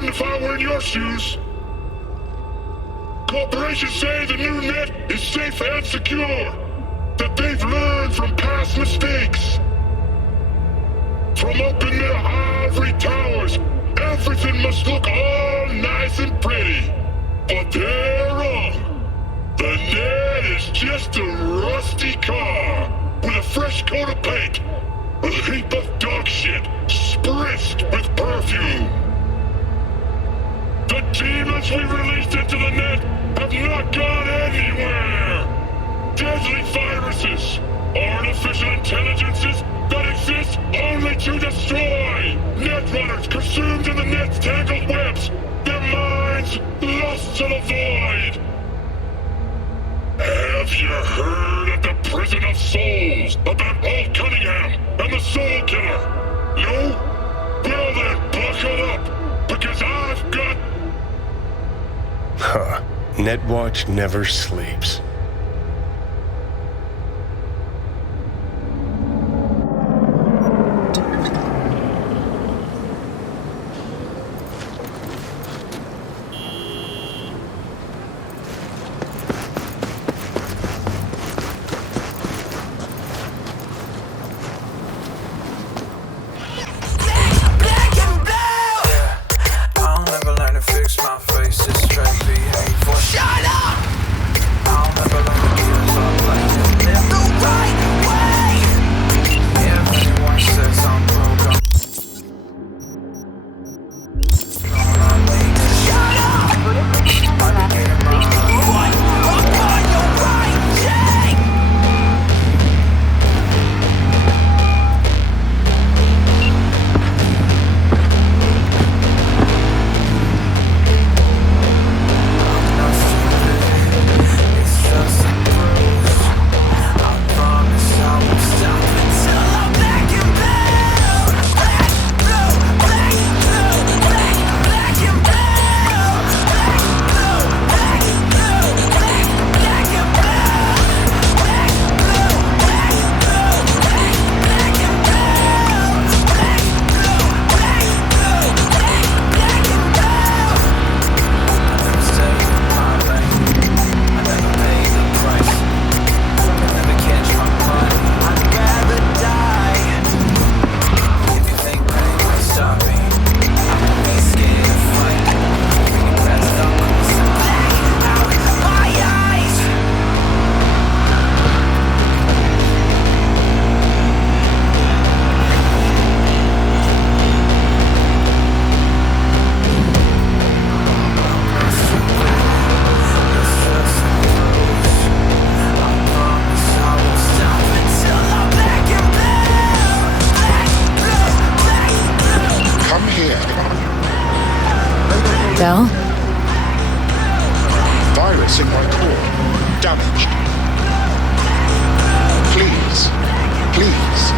wouldn't if I were in your shoes. Corporations say the new net is safe and secure, that they've learned from past mistakes. From up in their ivory towers, everything must look all nice and pretty. But they're wrong. The net is just a rusty car with a fresh coat of paint, a heap of dog shit spritzed with perfume. The demons we released into the net have not gone anywhere. Deadly viruses, artificial intelligences that exist only to destroy. Netrunners consumed in the net's tangled webs, their minds lost to the void. Have you heard of the Prison of Souls about Alt Cunningham and the Soul Killer? No? Well then, buckle up, because I've got... Huh. Netwatch never sleeps. Bell? Virus in my core. Damaged. Please. Please.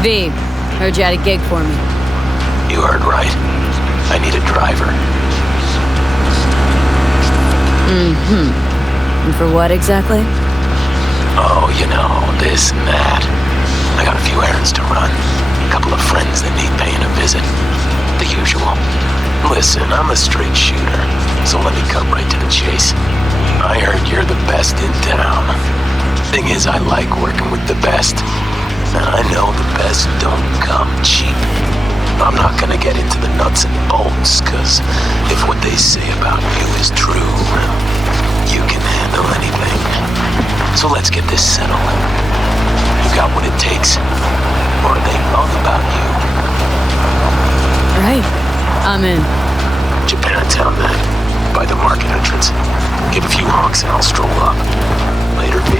V, heard you had a gig for me. You heard right. I need a driver. And for what exactly? Oh, you know, this and that. I got a few errands to run. A couple of friends that need paying a visit. The usual. Listen, I'm a straight shooter, so let me cut right to the chase. I heard you're the best in town. Thing is, I like working with the best. And I know the best don't come cheap. I'm not gonna get into the nuts and bolts, cause if what they say about you is true, you can handle anything. So let's get this settled. You got what it takes? Or are they wrong about you? Right. I'm in. Japantown then, by the market entrance. Give a few honks and I'll stroll up. Later, B.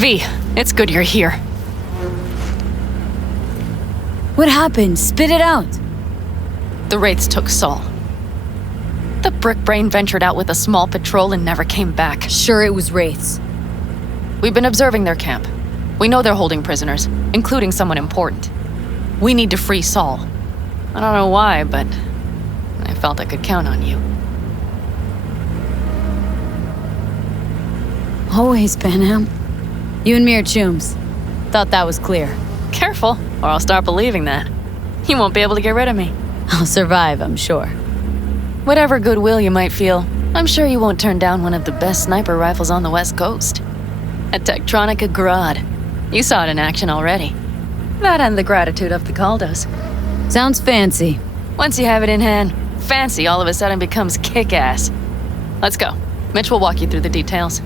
V, it's good you're here. What happened? Spit it out. The Wraiths took Saul. The Brickbrain ventured out with a small patrol and never came back. Sure, it was Wraiths. We've been observing their camp. We know they're holding prisoners, including someone important. We need to free Saul. I don't know why, but I felt I could count on you. Always, Panam. You and me are chums. Thought that was clear. Careful, or I'll start believing that. You won't be able to get rid of me. I'll survive, I'm sure. Whatever goodwill you might feel, I'm sure you won't turn down one of the best sniper rifles on the West Coast. A Tektronica Grad. You saw it in action already. That and the gratitude of the Caldos. Sounds fancy. Once you have it in hand, fancy all of a sudden becomes kick-ass. Let's go. Mitch will walk you through the details.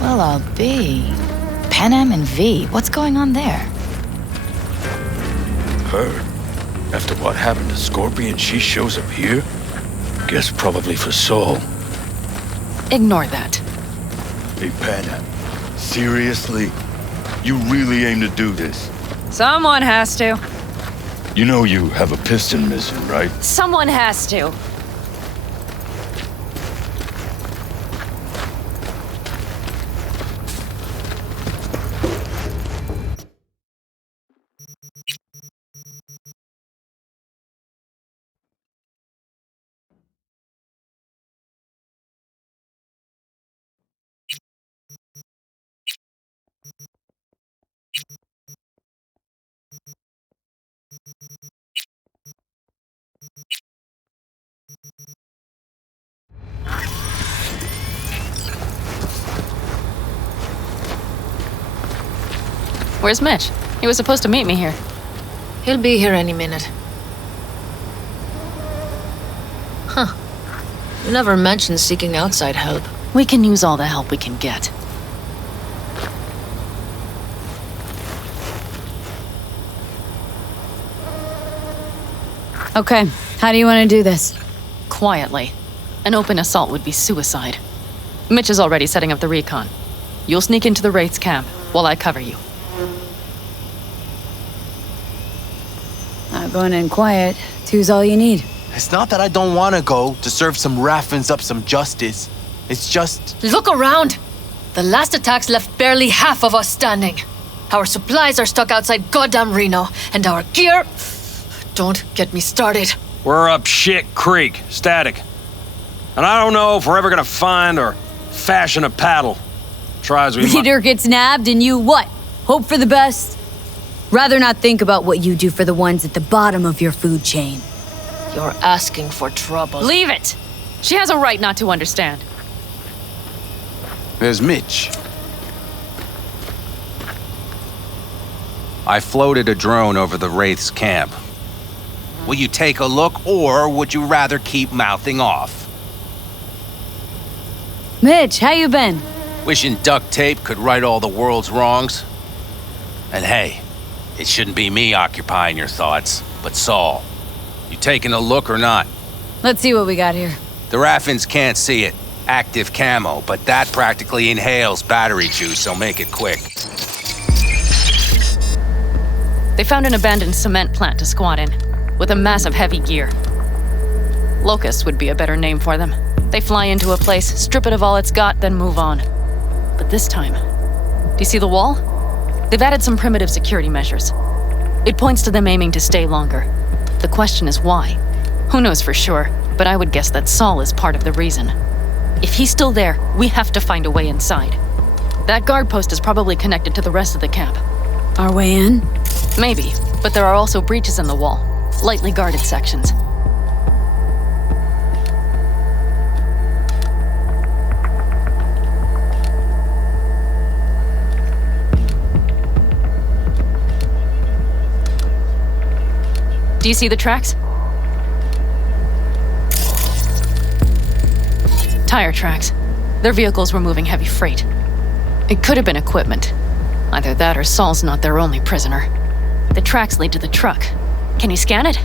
Well, I'll be. Panam and V, what's going on there? Heard. After what happened to Scorpion, she shows up here? Guess probably for Saul. Ignore that. Hey, Panam. Seriously? You really aim to do this? Someone has to. You know you have a piston missing, right? Someone has to. Where's Mitch? He was supposed to meet me here. He'll be here any minute. Huh. You never mentioned seeking outside help. We can use all the help we can get. Okay, how do you want to do this? Quietly. An open assault would be suicide. Mitch is already setting up the recon. You'll sneak into the Wraiths camp while I cover you. Not going in quiet. Two's all you need. It's not that I don't want to go to serve some Raffins up some justice. It's just... Look around! The last attacks left barely half of us standing. Our supplies are stuck outside goddamn Reno, and our gear... Don't get me started. We're up shit creek, static. And I don't know if we're ever gonna find or fashion a paddle. Try as we might. Leader gets nabbed and you what? Hope for the best? Rather not think about what you do for the ones at the bottom of your food chain. You're asking for trouble. Leave it! She has a right not to understand. There's Mitch. I floated a drone over the Wraiths camp. Will you take a look, or would you rather keep mouthing off? Mitch, how you been? Wishing duct tape could right all the world's wrongs? And hey, it shouldn't be me occupying your thoughts, but Saul. You taking a look or not? Let's see what we got here. The Raffins can't see it, active camo, but that practically inhales battery juice, so make it quick. They found an abandoned cement plant to squat in, with a massive heavy gear. Locusts would be a better name for them. They fly into a place, strip it of all it's got, then move on. But this time, do you see the wall? They've added some primitive security measures. It points to them aiming to stay longer. The question is why? Who knows for sure, but I would guess that Saul is part of the reason. If he's still there, we have to find a way inside. That guard post is probably connected to the rest of the camp. Our way in? Maybe, but there are also breaches in the wall, lightly guarded sections. Do you see the tracks? Tire tracks. Their vehicles were moving heavy freight. It could have been equipment. Either that or Saul's not their only prisoner. The tracks lead to the truck. Can you scan it?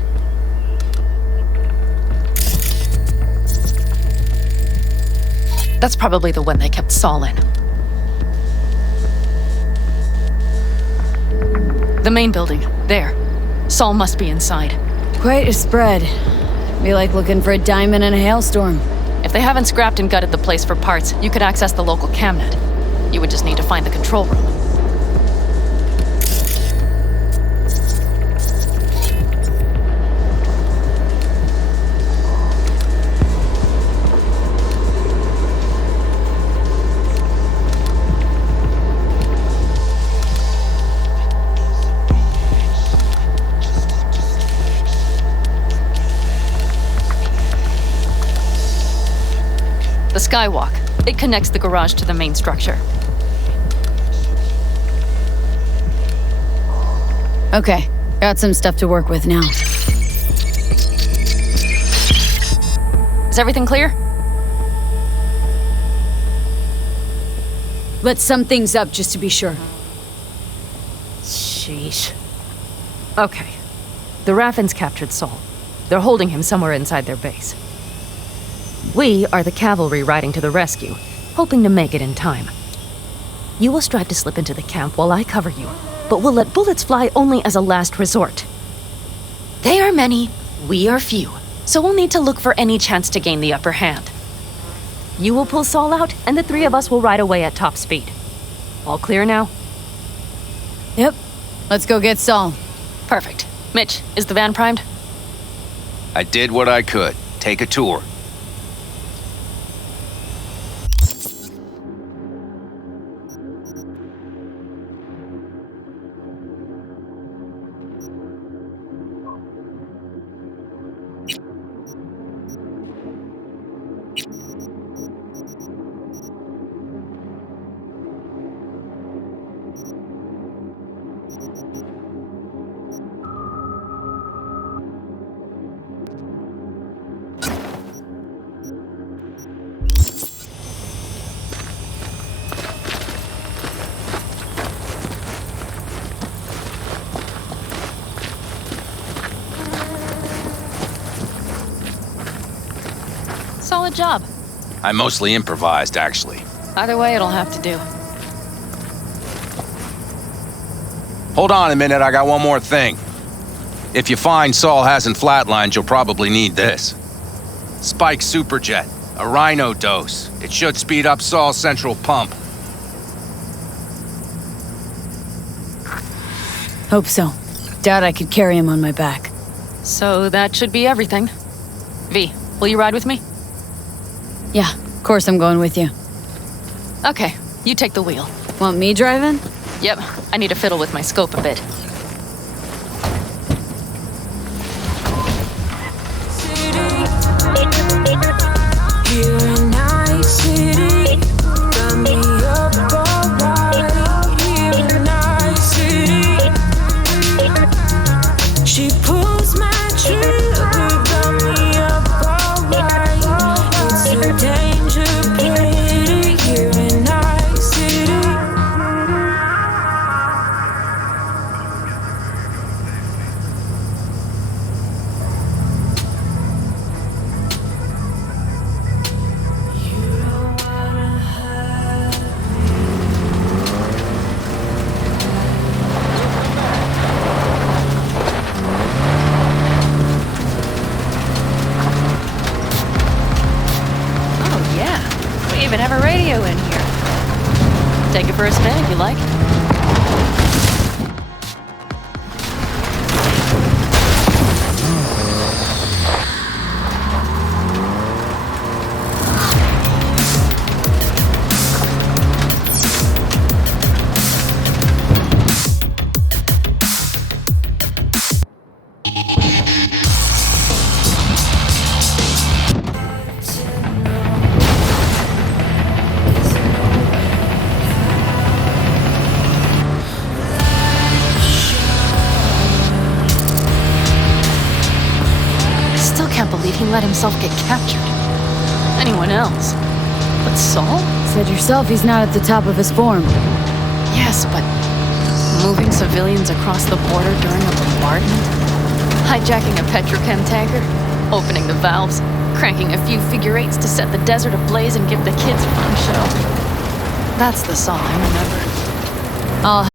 That's probably the one they kept Saul in. The main building, there. Saul must be inside. Quite a spread. Be like looking for a diamond in a hailstorm. If they haven't scrapped and gutted the place for parts, you could access the local camnet. You would just need to find the control room. The skywalk. It connects the garage to the main structure. Okay, got some stuff to work with now. Is everything clear? Let's sum things up just to be sure. Sheesh. Okay. The Raffins captured Saul. They're holding him somewhere inside their base. We are the cavalry riding to the rescue, hoping to make it in time. You will strive to slip into the camp while I cover you, but we'll let bullets fly only as a last resort. They are many, we are few, so we'll need to look for any chance to gain the upper hand. You will pull Saul out, and the three of us will ride away at top speed. All clear now? Yep. Let's go get Saul. Perfect. Mitch, is the van primed? I did what I could. Take a tour. Solid job. I mostly improvised, actually. Either way, it'll have to do. Hold on a minute, I got one more thing. If you find Saul hasn't flatlined, you'll probably need this. Spike Superjet, a Rhino dose. It should speed up Saul's central pump. Hope so. Doubt I could carry him on my back. So that should be everything. V, will you ride with me? Yeah, of course I'm going with you. Okay, you take the wheel. Want me driving? Yep, I need to fiddle with my scope a bit. even have a radio in here. Take it for a spin if you like. He let himself get captured. Anyone else? But Saul? Said yourself he's not at the top of his form. Yes, but moving civilians across the border during a bombardment? Hijacking a petrochem tanker? Opening the valves? Cranking a few figure eights to set the desert ablaze and give the kids a fun show? That's the Saul I remember. I'll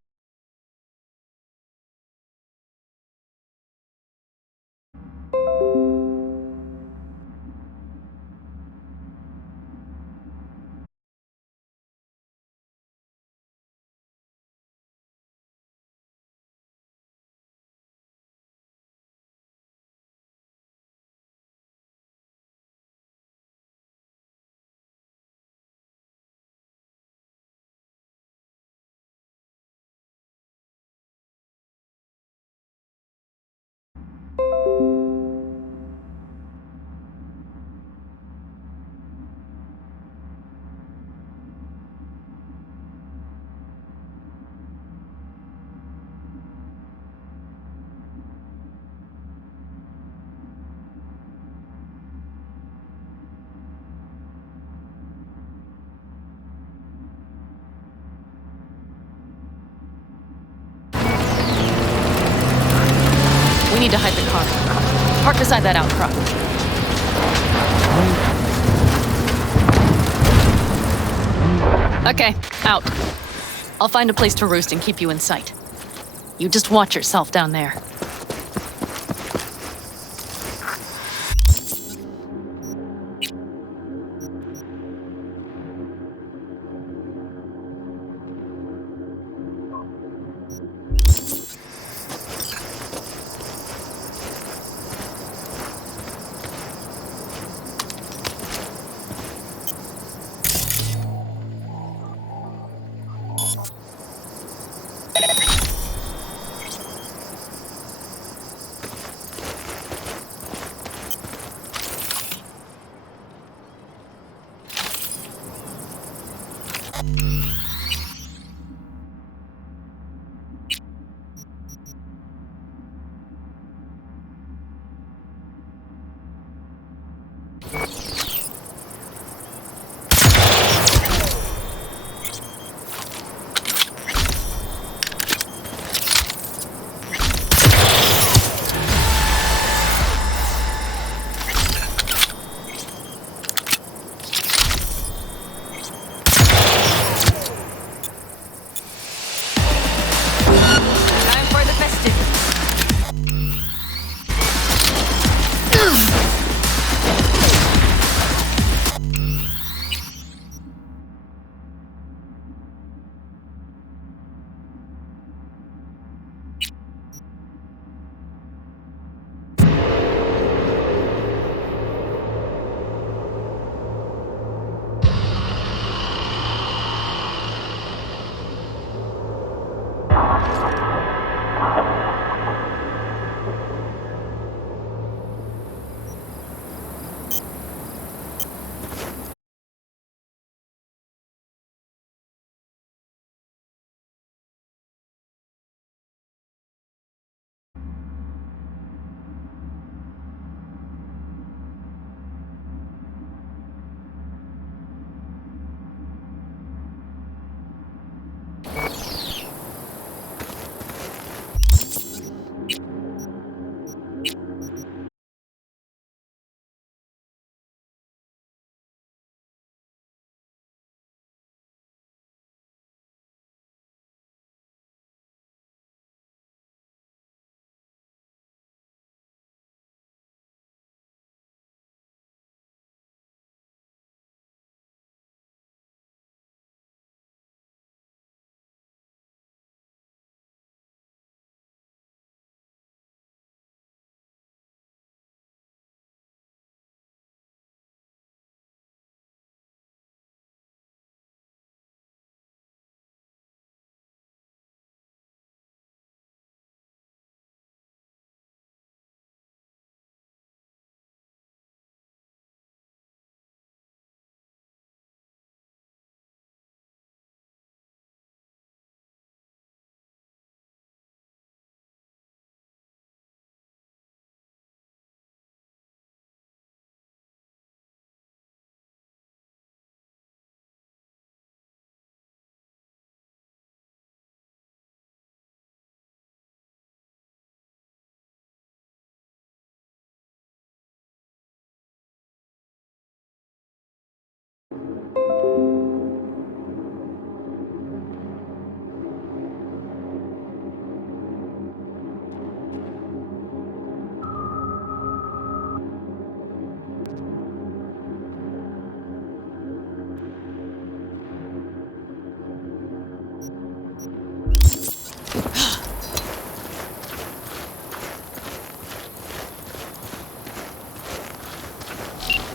We need to hide the car. Park beside that outcrop. Okay, out. I'll find a place to roost and keep you in sight. You just watch yourself down there.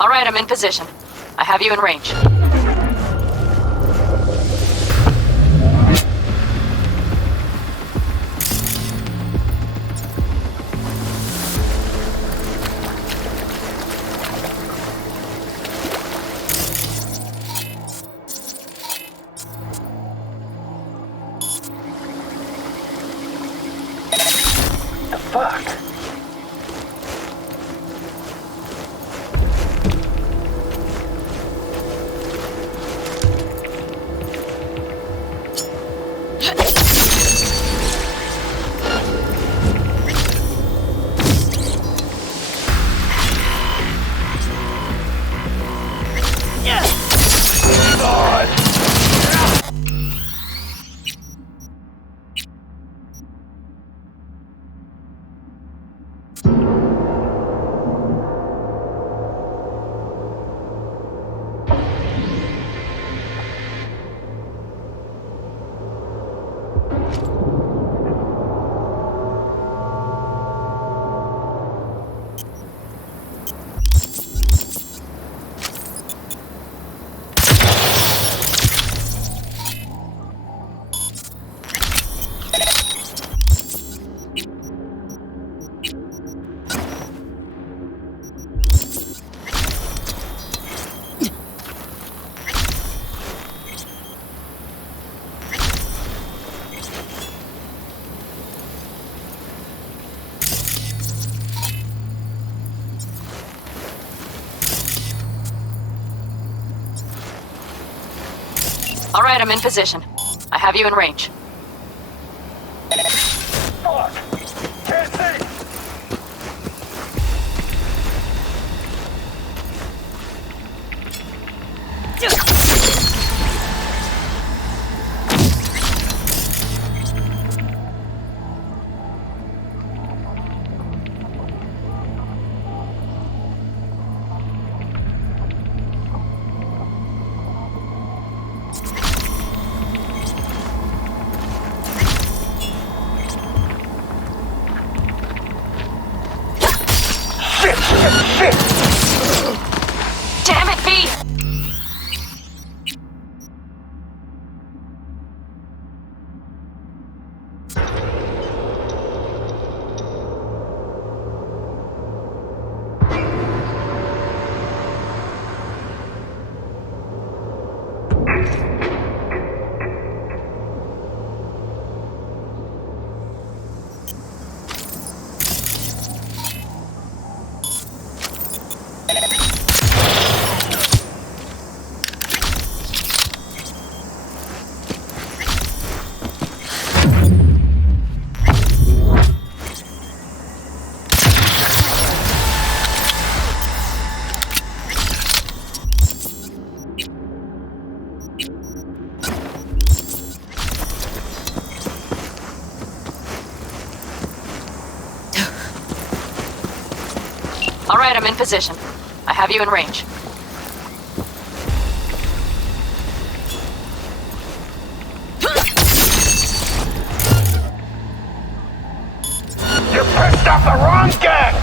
All right, I'm in position. I have you in range. All right, I'm in position. I have you in range. Damn it, V! All right, I'm in position. I have you in range. You pissed off the wrong gang!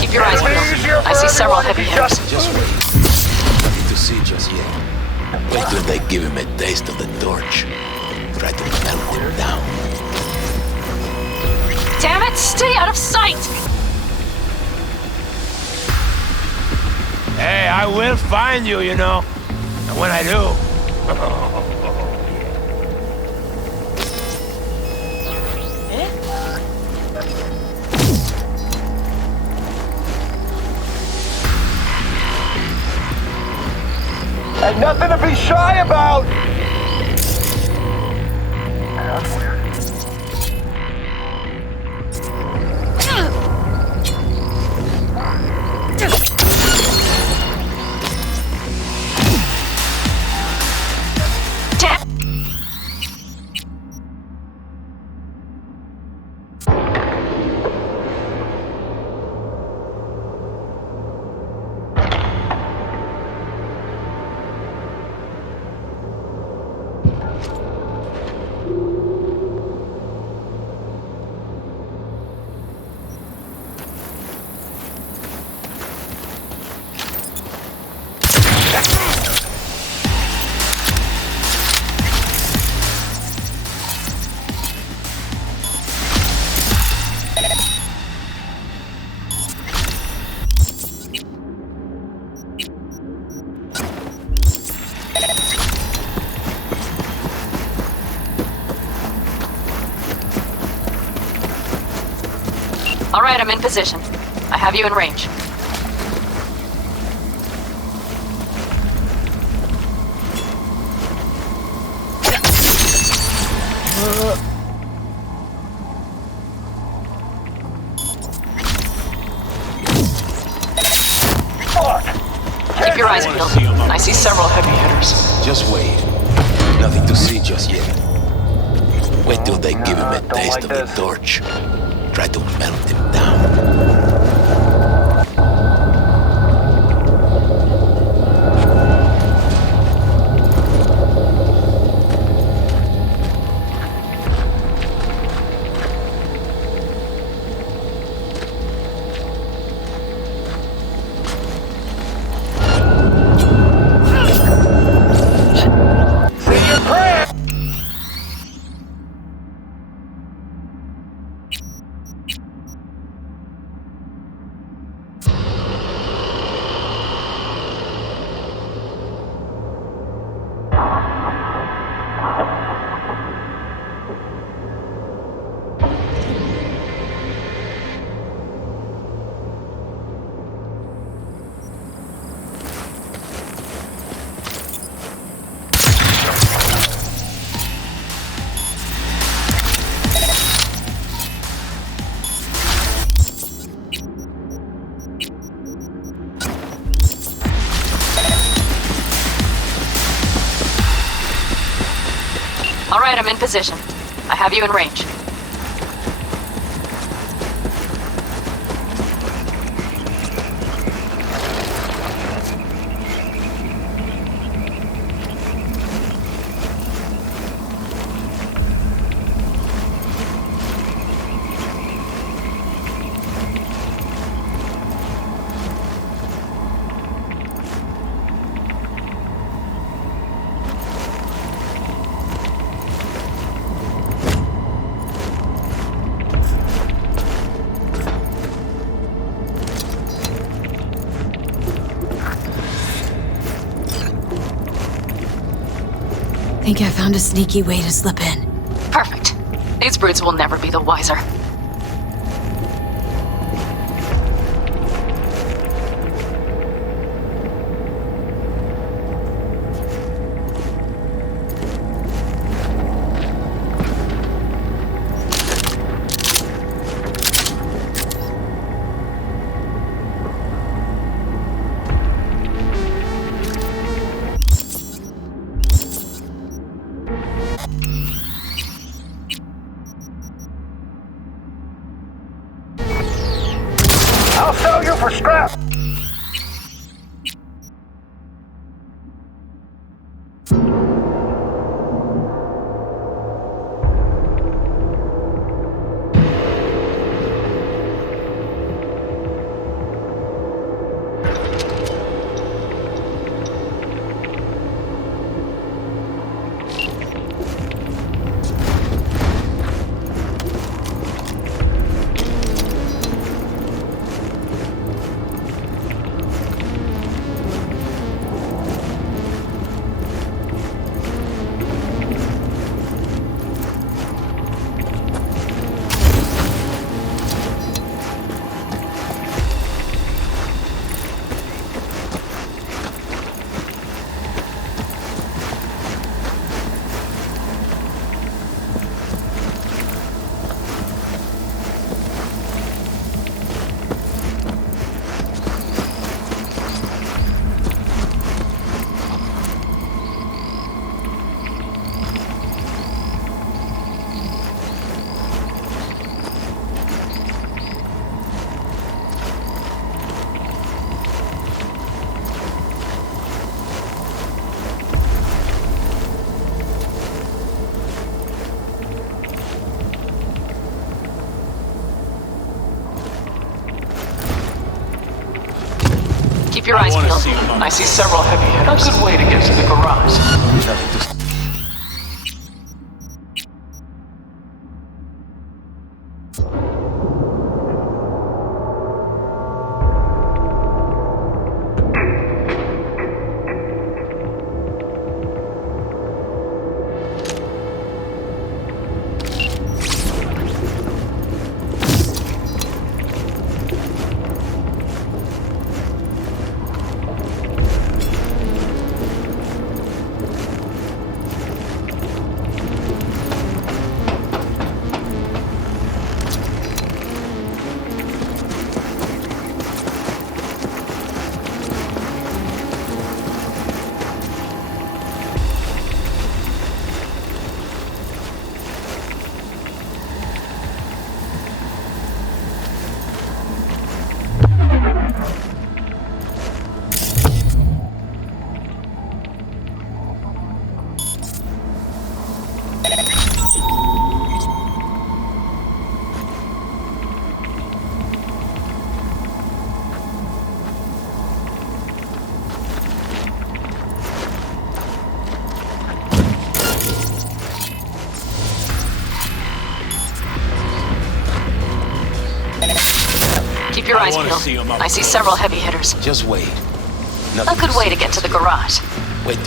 Keep your eyes peeled. I see several heavy hitters. Just wait. Nothing to see just yet. Wait till they give him a taste of the torch. Try to melt him down. Damn it! Stay out of sight! Hey, I will find you, you know. And when I do... Ain't nothing to be shy about! All right, I'm in position. I have you in range. Keep your eyes peeled. I see several heavy hitters. Just wait. Nothing to see just yet. Wait till they give him a taste of the torch. Try to melt him down. All right, I'm in position. I have you in range. Think I found a sneaky way to slip in. Perfect. These brutes will never be the wiser. I'll sell you for scrap! Keep your eyes peeled. I see several heavy hitters. A good way to get to the garage. Nothing to Keep your I eyes wanna peeled. see 'em up I see close. several heavy hitters. Just wait. A good way to get to the garage.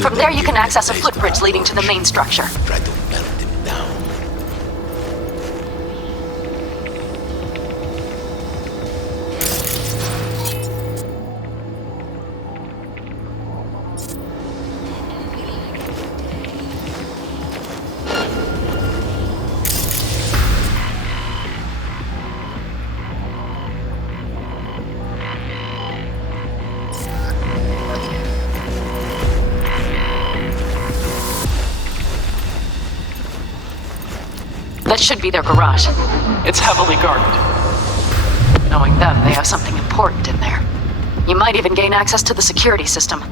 From there, you can access a footbridge leading to the main structure. Try to melt them down. That should be their garage. It's heavily guarded. Knowing them, they have something important in there. You might even gain access to the security system.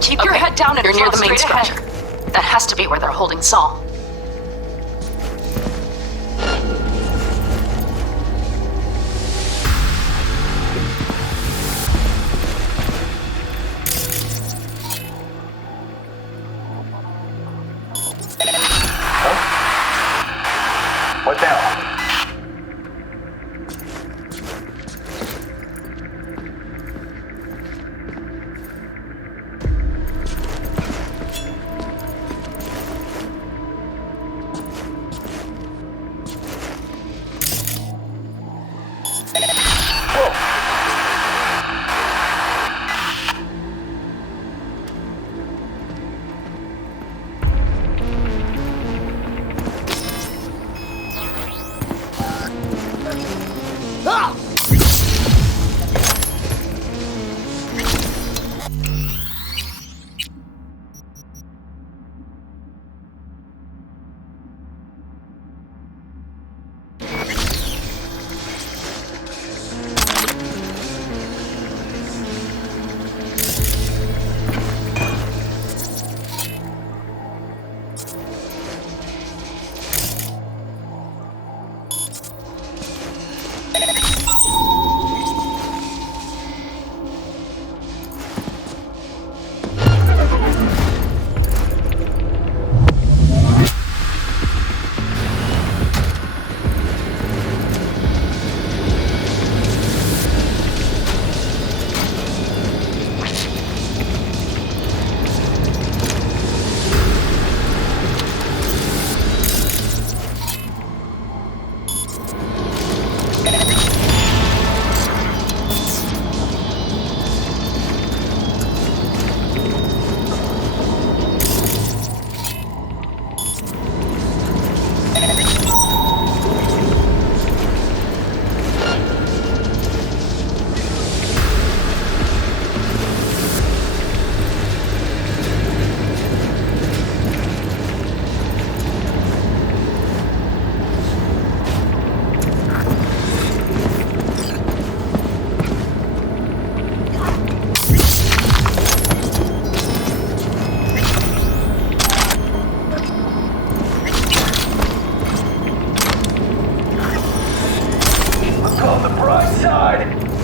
Keep your head down and you're near the main structure. That has to be where they're holding Saul. What the hell?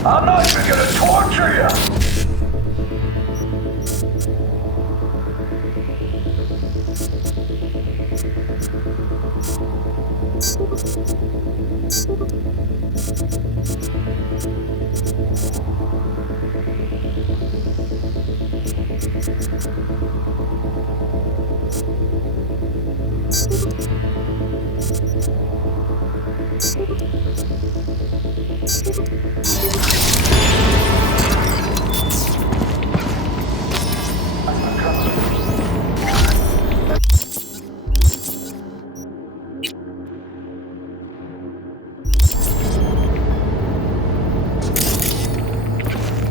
I'm not even gonna torture you!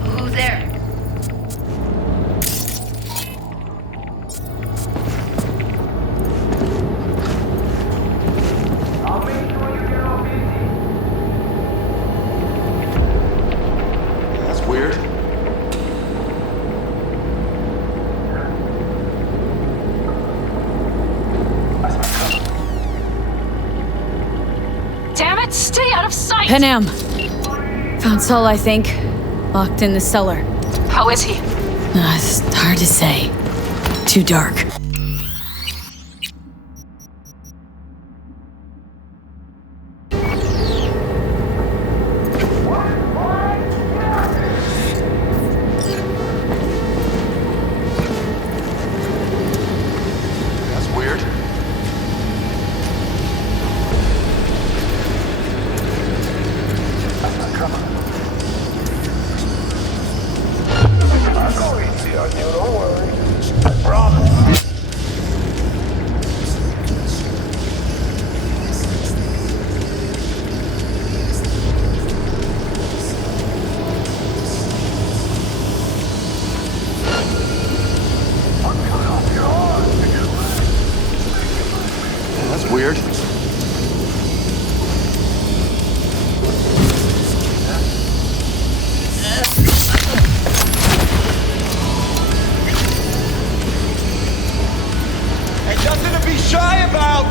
Who's there? I'll make sure you get off easy. That's weird. Damn it, stay out of sight! Panam. Found Saul, I think. Locked in the cellar. How is he? It's hard to say. Too dark. That's weird. I'll go easy on you, don't worry. I promise. That's weird. Ain't nothing to be shy about!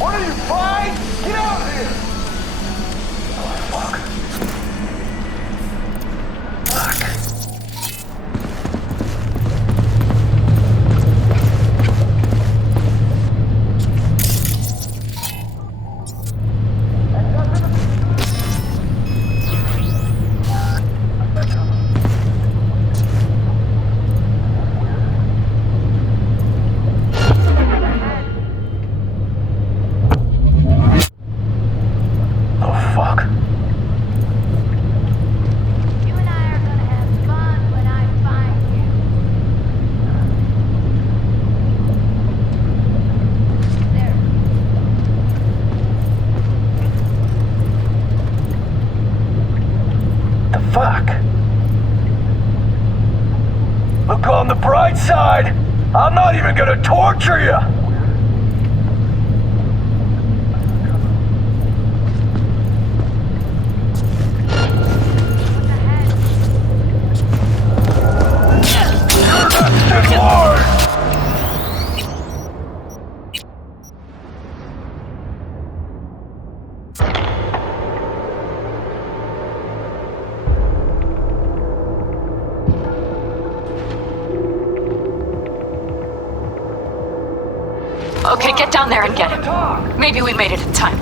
What are you, fine? Get out of here! Oh, fuck. Oh, fuck. You and I are gonna have fun when I find you. There. The fuck? Look on the bright side! I'm not even gonna torture you! You're not Lord! Okay, get down there and get him. Maybe we made it in time.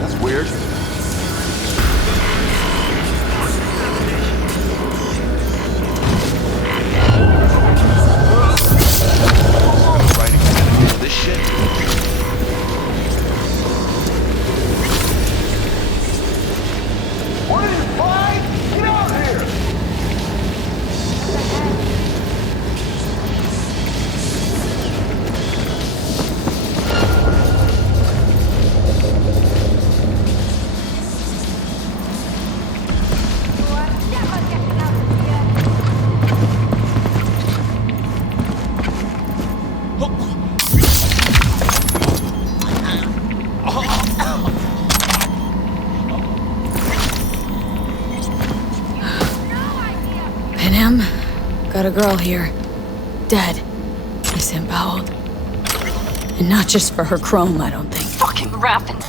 That's weird. This shit. What are you, fine? Get out here! Panam, got a girl here. Dead. Disemboweled. And not just for her chrome, I don't think. Fucking Raffin.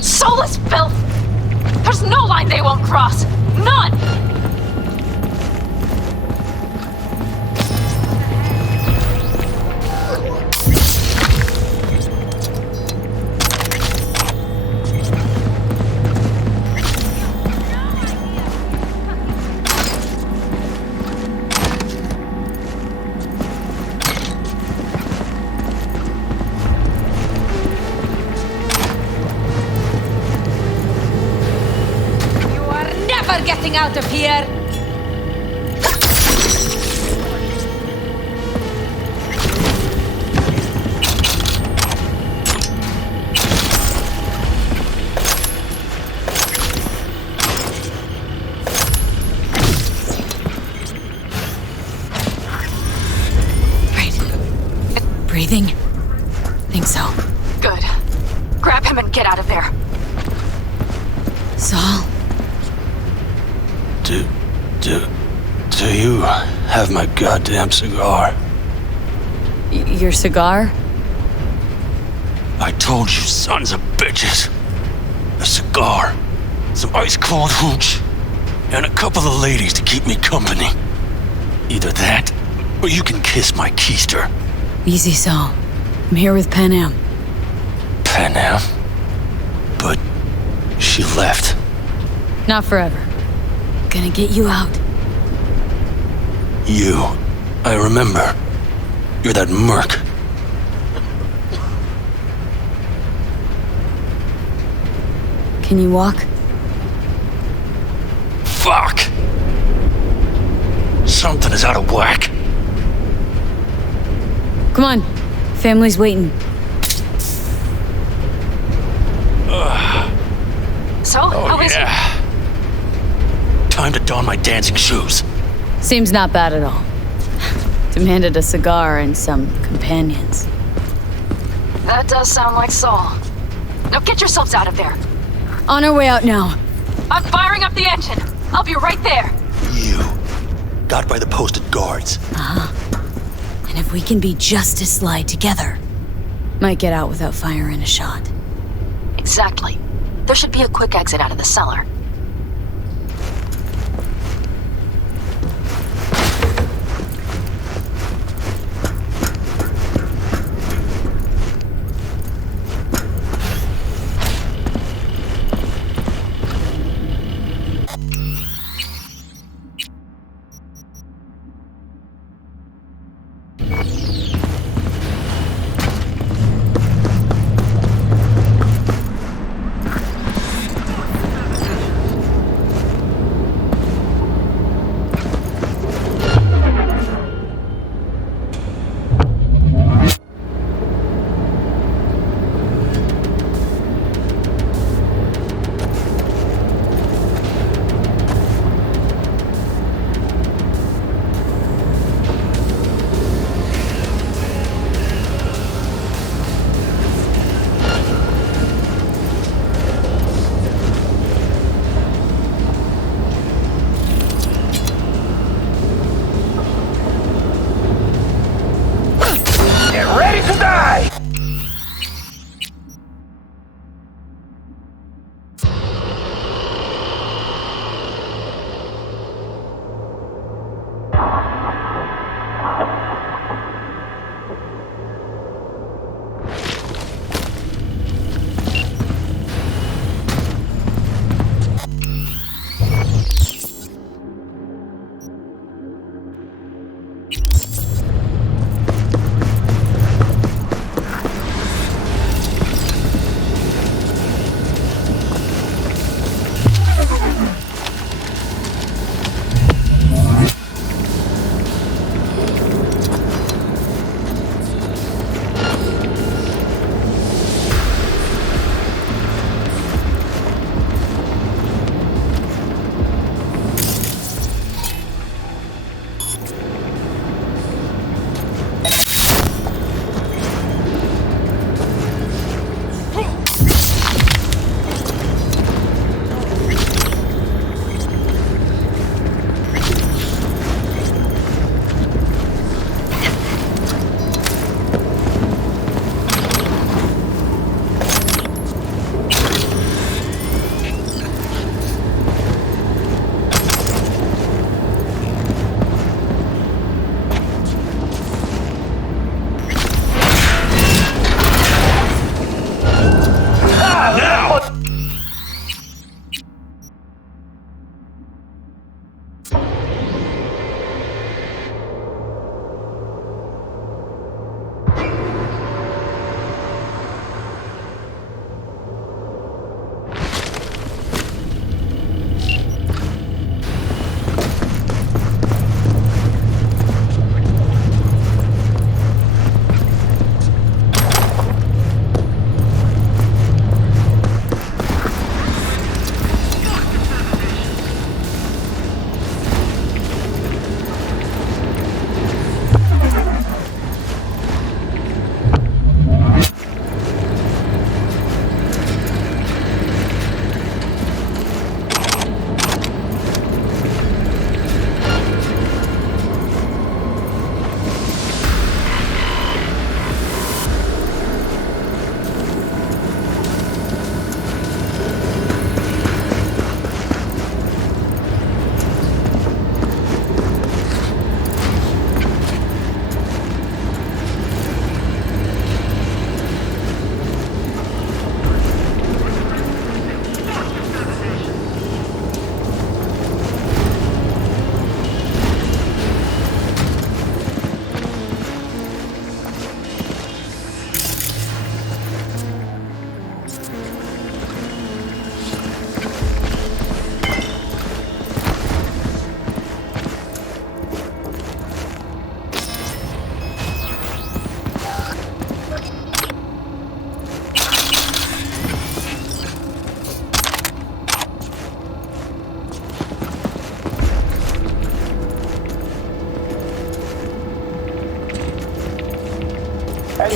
Soulless filth! There's no line they won't cross! None! Getting out of here! Right. Breathing? Think so. Good. Grab him and get out of there. Saul? Do you have my goddamn cigar? Your cigar? I told you sons of bitches. A cigar, some ice-cold hooch, and a couple of ladies to keep me company. Either that, or you can kiss my keister. Easy, Saul. I'm here with Panam. Panam? But she left. Not forever. Gonna get you out. You. I remember. You're that merc. Can you walk? Fuck! Something is out of whack. Come on. Family's waiting. So, how is it? Time to don my dancing shoes. Seems not bad at all. Demanded a cigar and some companions. That does sound like Saul. Now get yourselves out of there. On our way out now. I'm firing up the engine. I'll be right there. You. Got by the posted guards. Uh-huh. And if we can be just as sly together, might get out without firing a shot. Exactly. There should be a quick exit out of the cellar.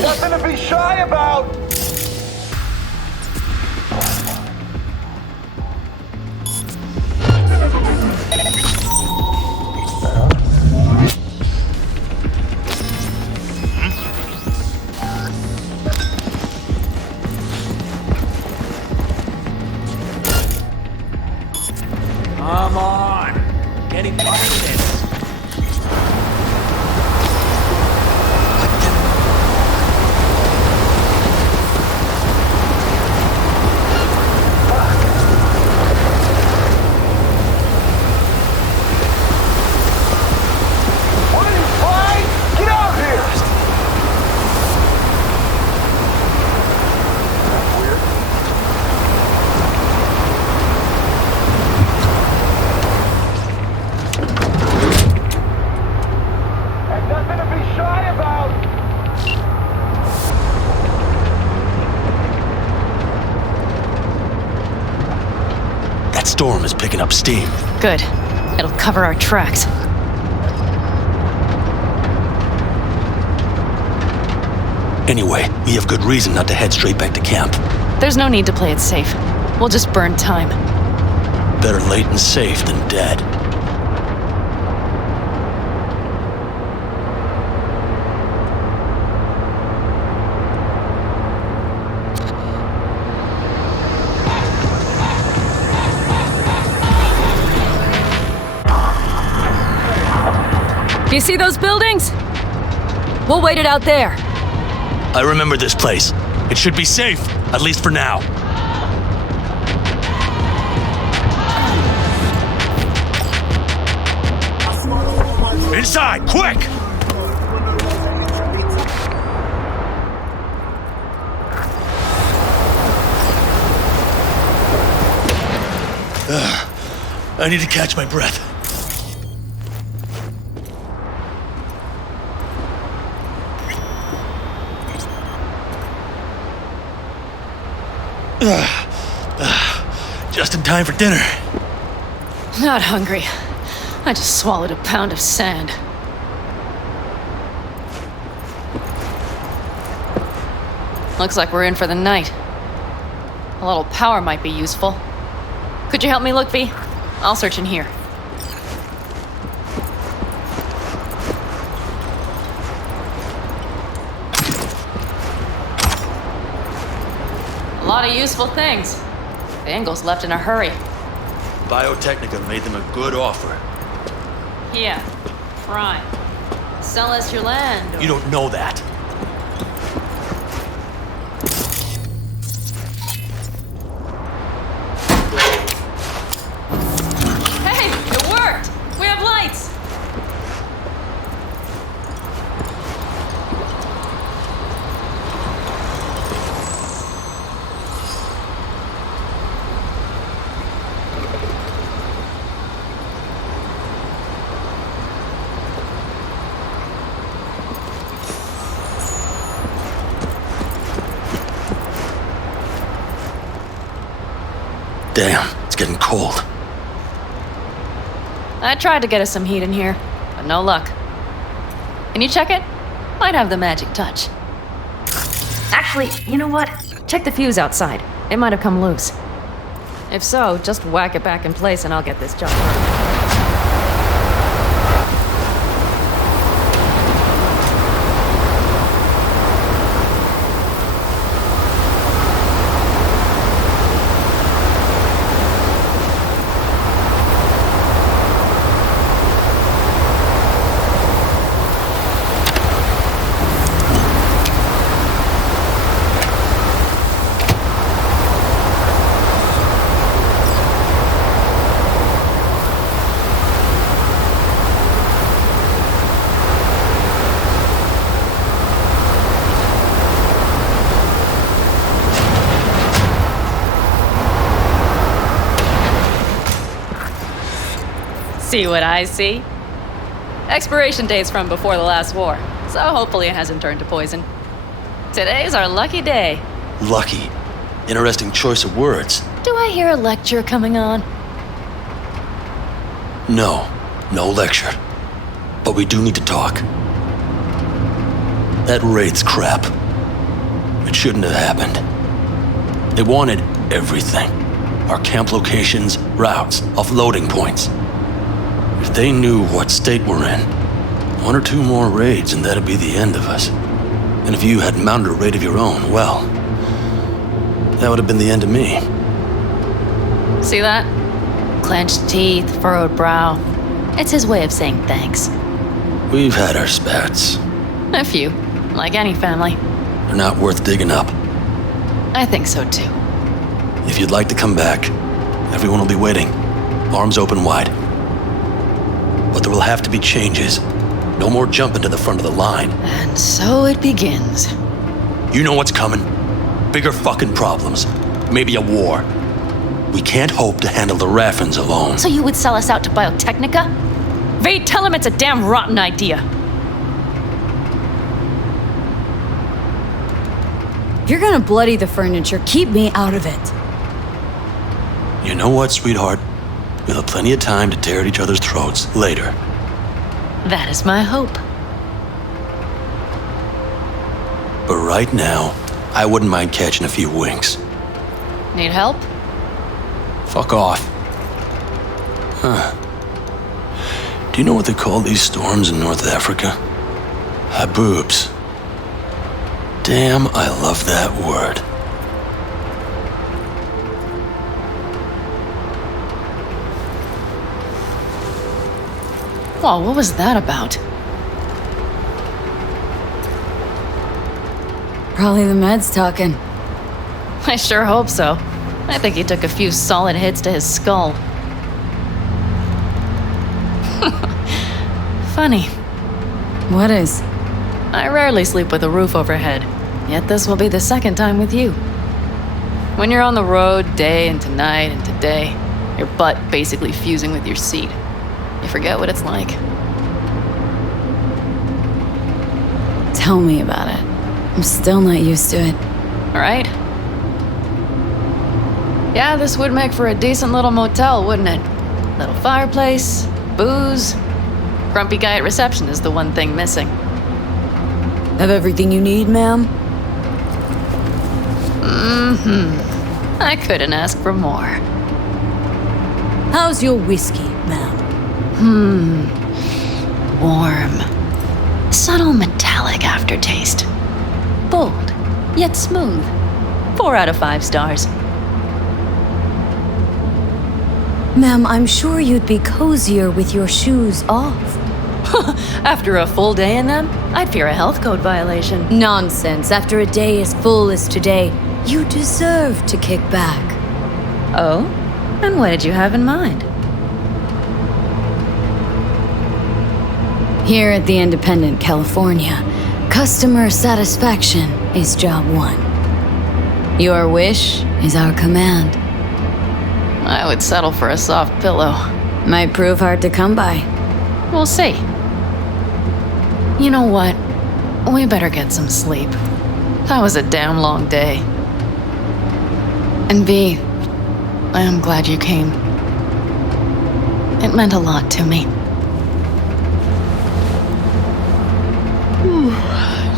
Nothing to be shy about! Come on! Getting part of this. What are you flying? Get out here! That's weird. And nothing to be shy about! That storm is picking up steam. Good. It'll cover our tracks. Anyway, we have good reason not to head straight back to camp. There's no need to play it safe. We'll just burn time. Better late and safe than dead. Do you see those buildings? We'll wait it out there. I remember this place. It should be safe, at least for now. Inside, quick! I need to catch my breath. Just in time for dinner. Not hungry. I just swallowed a pound of sand. Looks like we're in for the night. A little power might be useful. Could you help me look, V? I'll search in here. A lot of useful things. The Engels left in a hurry. Biotechnica made them a good offer. Yeah, prime. Sell us your land. Or... You don't know that. Hey, it worked! We have lights! Damn, it's getting cold. I tried to get us some heat in here, but no luck. Can you check it? Might have the magic touch. Actually, you know what? Check the fuse outside. It might have come loose. If so, just whack it back in place and I'll get this job done. See what I see? Expiration date's from before the last war, so hopefully it hasn't turned to poison. Today's our lucky day. Lucky. Interesting choice of words. Do I hear a lecture coming on? No lecture. But we do need to talk. That Wraith's crap. It shouldn't have happened. They wanted everything. Our camp locations, routes, offloading points. If they knew what state we're in, 1 or 2 more raids and that'd be the end of us. And if you had mounted a raid of your own, well, that would have been the end of me. See that? Clenched teeth, furrowed brow. It's his way of saying thanks. We've had our spats. A few, like any family. They're not worth digging up. I think so too. If you'd like to come back, everyone will be waiting, arms open wide. But there will have to be changes. No more jumping to the front of the line. And so it begins. You know what's coming. Bigger fucking problems. Maybe a war. We can't hope to handle the Raffens alone. So you would sell us out to Biotechnica? Vade, tell him it's a damn rotten idea. If you're gonna bloody the furniture, keep me out of it. You know what, sweetheart? We'll have plenty of time to tear at each other's throats later. That is my hope. But right now, I wouldn't mind catching a few winks. Need help? Fuck off. Huh. Do you know what they call these storms in North Africa? Haboobs. Damn, I love that word. Whoa, what was that about? Probably the meds talking. I sure hope so. I think he took a few solid hits to his skull. Funny. What is? I rarely sleep with a roof overhead, yet this will be the second time with you. When you're on the road day into night into day, your butt basically fusing with your seat, you forget what it's like. Tell me about it. I'm still not used to it. All right? Yeah, this would make for a decent little motel, wouldn't it? Little fireplace, booze. Grumpy guy at reception is the one thing missing. Have everything you need, ma'am? Mm-hmm. I couldn't ask for more. How's your whiskey, ma'am? Warm. Subtle metallic aftertaste. Bold, yet smooth. 4 out of 5 stars. Ma'am, I'm sure you'd be cozier with your shoes off. After a full day in them, I'd fear a health code violation. Nonsense. After a day as full as today, you deserve to kick back. Oh? And what did you have in mind? Here at the Independent, California, customer satisfaction is job 1. Your wish is our command. I would settle for a soft pillow. Might prove hard to come by. We'll see. You know what? We better get some sleep. That was a damn long day. And B, I am glad you came. It meant a lot to me.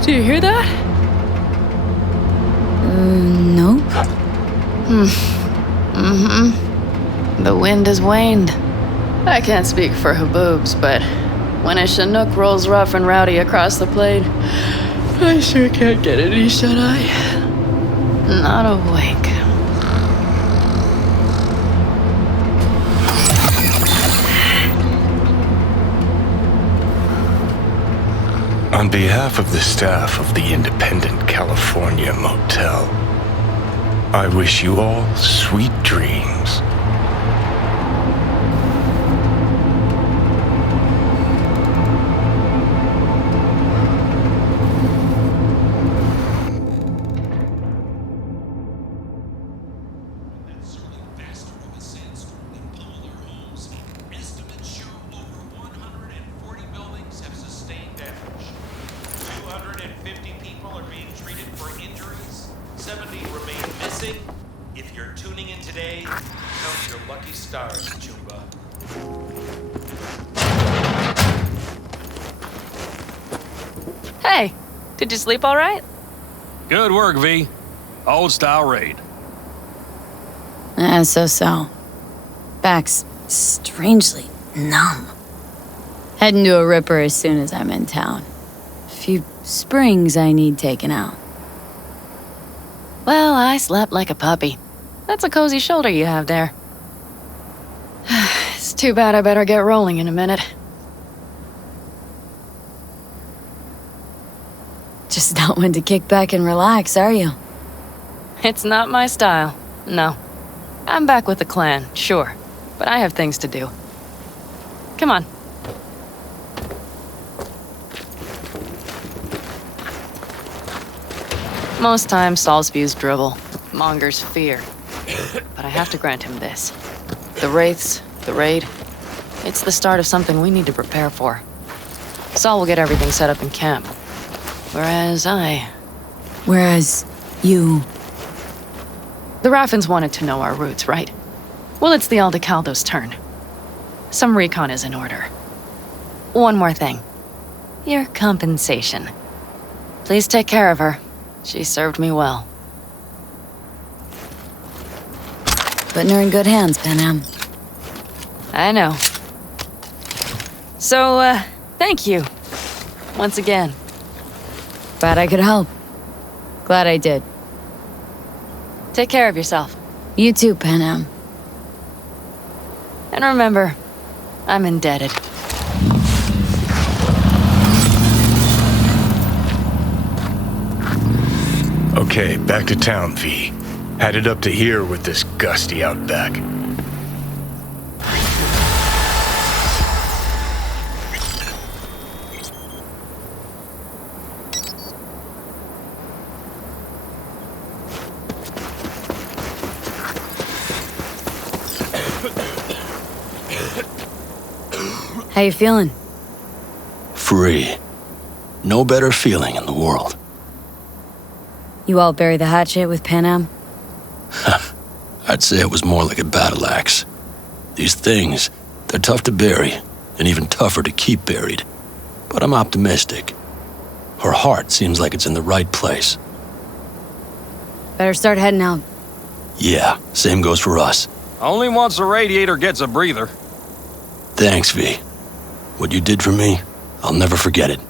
Do you hear that? Nope. The wind has waned. I can't speak for Haboobs, but when a Chinook rolls rough and rowdy across the plain, I sure can't get any shut-eye. Not awake. On behalf of the staff of the Independent California Motel, I wish you all sweet dreams. Hey, did you sleep all right? Good work, V. Old style raid. So. Back's strangely numb. Heading to a ripper as soon as I'm in town. A few springs I need taken out. Well, I slept like a puppy. That's a cozy shoulder you have there. It's too bad I better get rolling in a minute. Just not one to kick back and relax, are you? It's not my style, no. I'm back with the clan, sure, but I have things to do. Come on. Most times, Saul spews drivel, mongers fear. But I have to grant him this. The Wraiths, the raid, it's the start of something we need to prepare for. Saul will get everything set up in camp. Whereas you... The Raffins wanted to know our roots, right? Well, it's the Aldecaldo's turn. Some recon is in order. One more thing. Your compensation. Please take care of her. She served me well. Putting her in good hands, Panam. I know. So, thank you. Once again. Glad I could help. Glad I did. Take care of yourself. You too, Panam. And remember, I'm indebted. Okay, back to town, V. Headed up to here with this gusty outback. How you feeling? Free. No better feeling in the world. You all bury the hatchet with Panam? I'd say it was more like a battle axe. These things, they're tough to bury, and even tougher to keep buried. But I'm optimistic. Her heart seems like it's in the right place. Better start heading out. Yeah, same goes for us. Only once a radiator gets a breather. Thanks, V. What you did for me, I'll never forget it.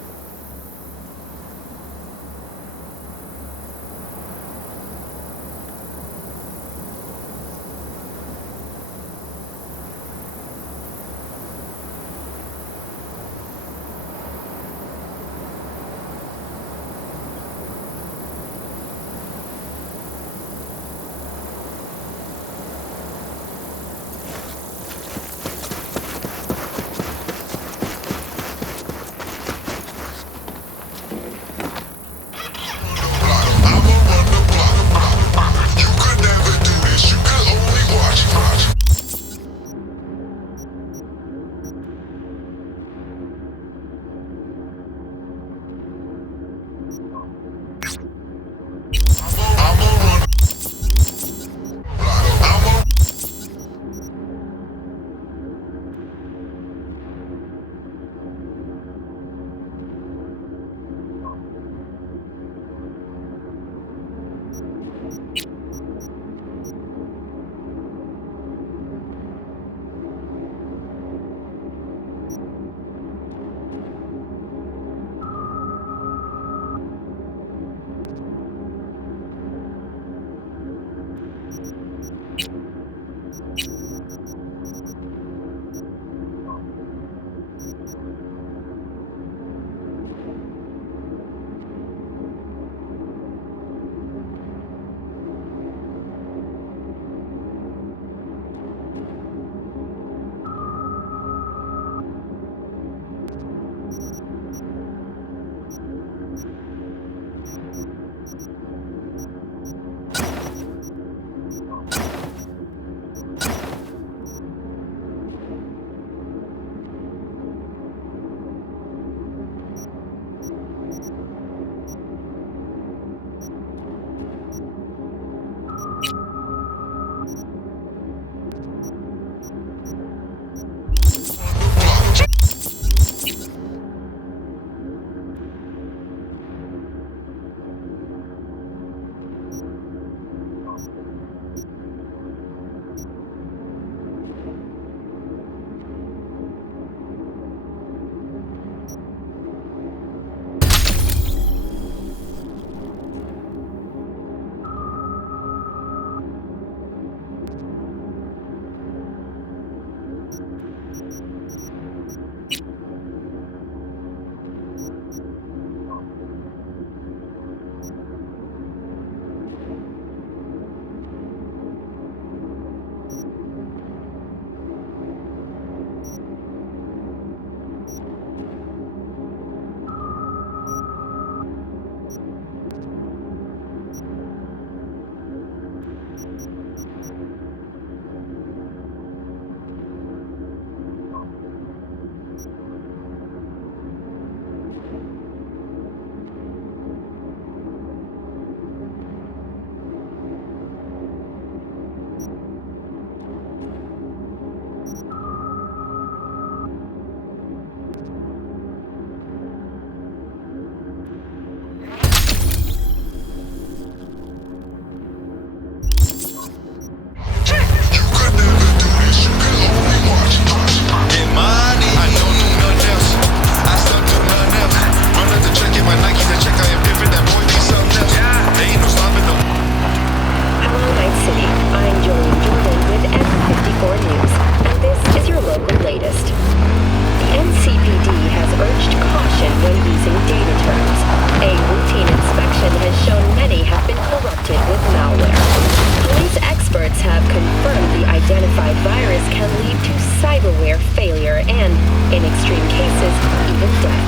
failure and, in extreme cases, even death.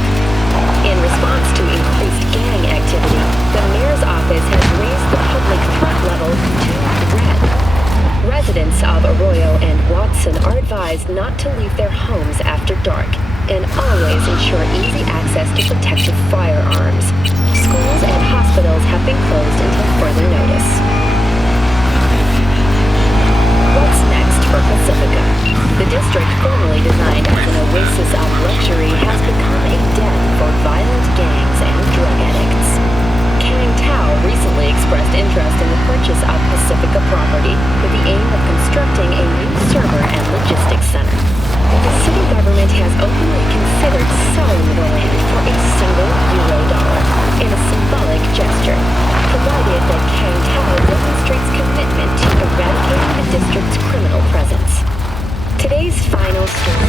In response to increased gang activity, the mayor's office has raised the public threat level to red. Residents of Arroyo and Watson are advised not to leave their homes after dark and always ensure easy access to protective firearms. Schools and hospitals have been closed until further notice. What's next for Pacifica? The district, formerly designed as an oasis of luxury, has become a den for violent gangs and drug addicts. Kang Tao recently expressed interest in the purchase of Pacifica property with the aim of constructing a new server and logistics center. The city government has openly considered selling the land for a single $1 in a symbolic gesture, provided that Kang Tao demonstrates commitment to eradicating the district's criminal presence. Today's final story.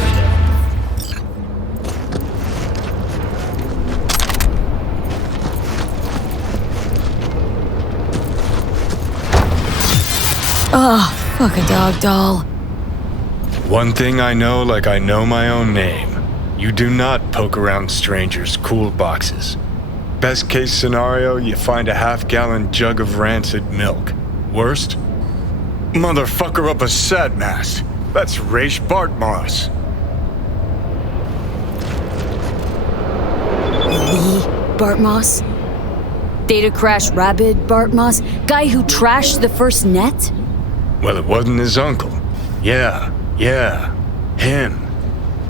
Oh, fuck a dog doll. One thing I know like I know my own name. You do not poke around strangers' cool boxes. Best case scenario, you find a half-gallon jug of rancid milk. Worst? Motherfucker up a sat mast. That's Raish Bartmoss. The Bartmoss? Data crash rabid Bartmoss? Guy who trashed the first net? Well, it wasn't his uncle. Yeah, him.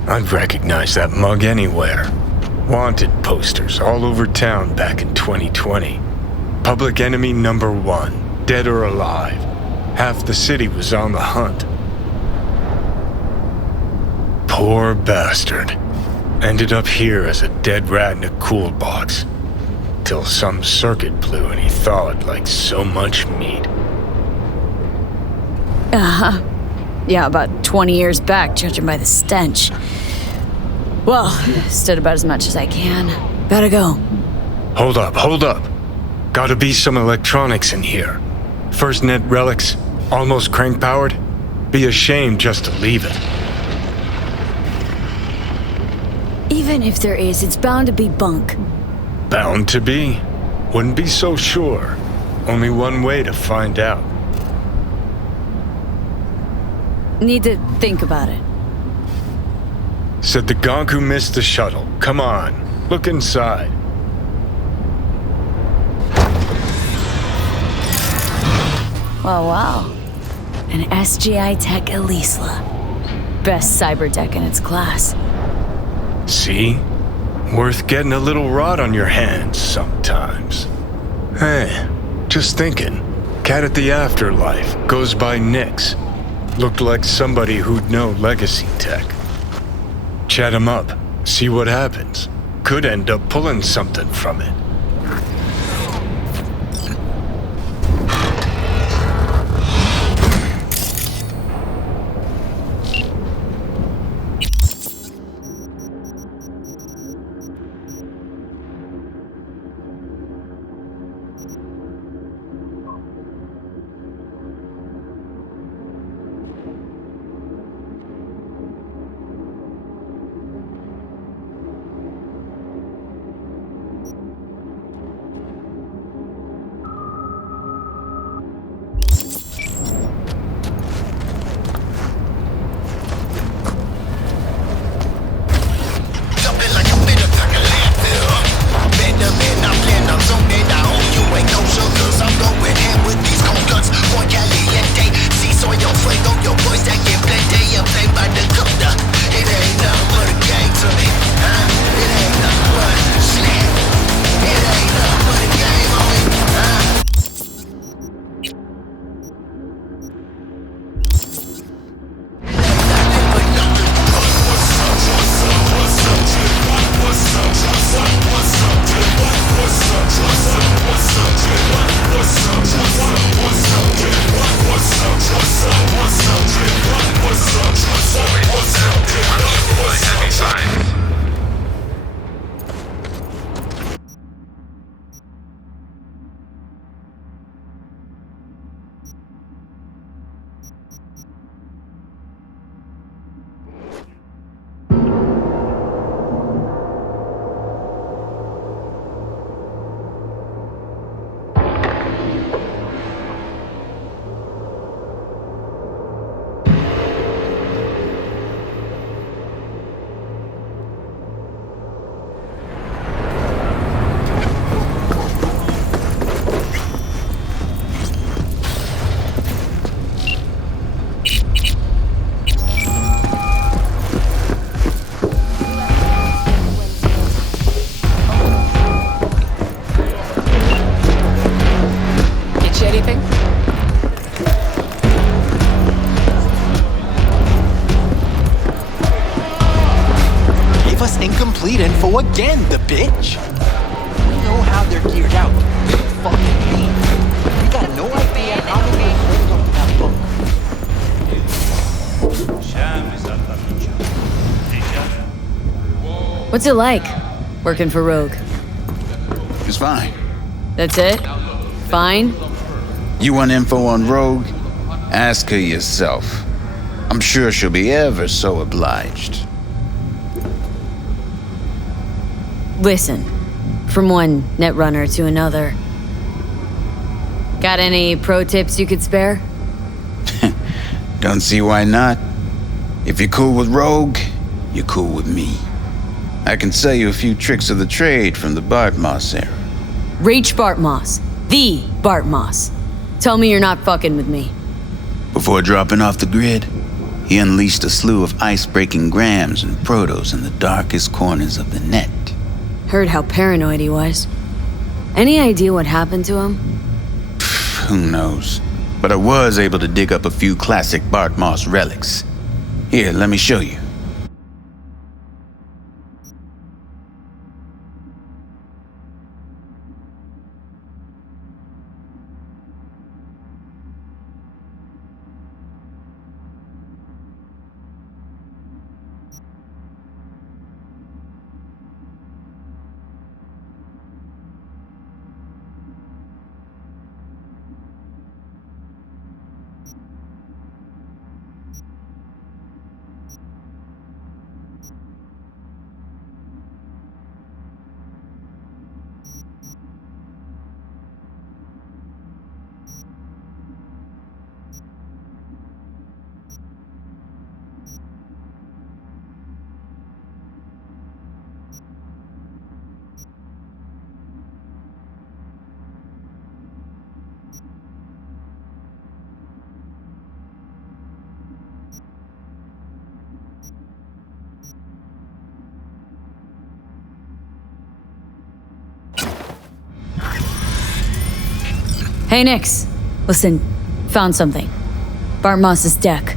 I'd recognize that mug anywhere. Wanted posters all over town back in 2020. Public enemy #1, dead or alive. Half the city was on the hunt. Poor bastard. Ended up here as a dead rat in a cool box. Till some circuit blew and he thawed like so much meat. Uh-huh. Yeah, about 20 years back, judging by the stench. Well, stood about as much as I can. Gotta go. Hold up. Gotta be some electronics in here. First net relics, almost crank-powered. Be a shame just to leave it. Even if there is, it's bound to be bunk. Bound to be? Wouldn't be so sure. Only one way to find out. Need to think about it. Said the gonk who missed the shuttle. Come on, look inside. Wow. An SGI Tech Elisla. Best cyber tech in its class. See? Worth getting a little rot on your hands sometimes. Hey, just thinking. Cat at the Afterlife goes by Nix. Looked like somebody who'd know legacy tech. Chat him up, see what happens. Could end up pulling something from it. us incomplete info again, the bitch. We know how they're geared out. Fucking me. We got no idea how they're gonna hold up that book. What's it like, working for Rogue? It's fine. That's it? Fine? You want info on Rogue? Ask her yourself. I'm sure she'll be ever so obliged. Listen, from one netrunner to another. Got any pro tips you could spare? Don't see why not. If you're cool with Rogue, you're cool with me. I can sell you a few tricks of the trade from the Bart Moss era. Rach Bart Moss. The Bart Moss. Tell me you're not fucking with me. Before dropping off the grid, he unleashed a slew of ice-breaking grams and protos in the darkest corners of the net. Heard how paranoid he was. Any idea what happened to him? Who knows? But I was able to dig up a few classic Bart Moss relics. Here, let me show you. Hey, Nix. Listen, found something. Bart Moss's deck.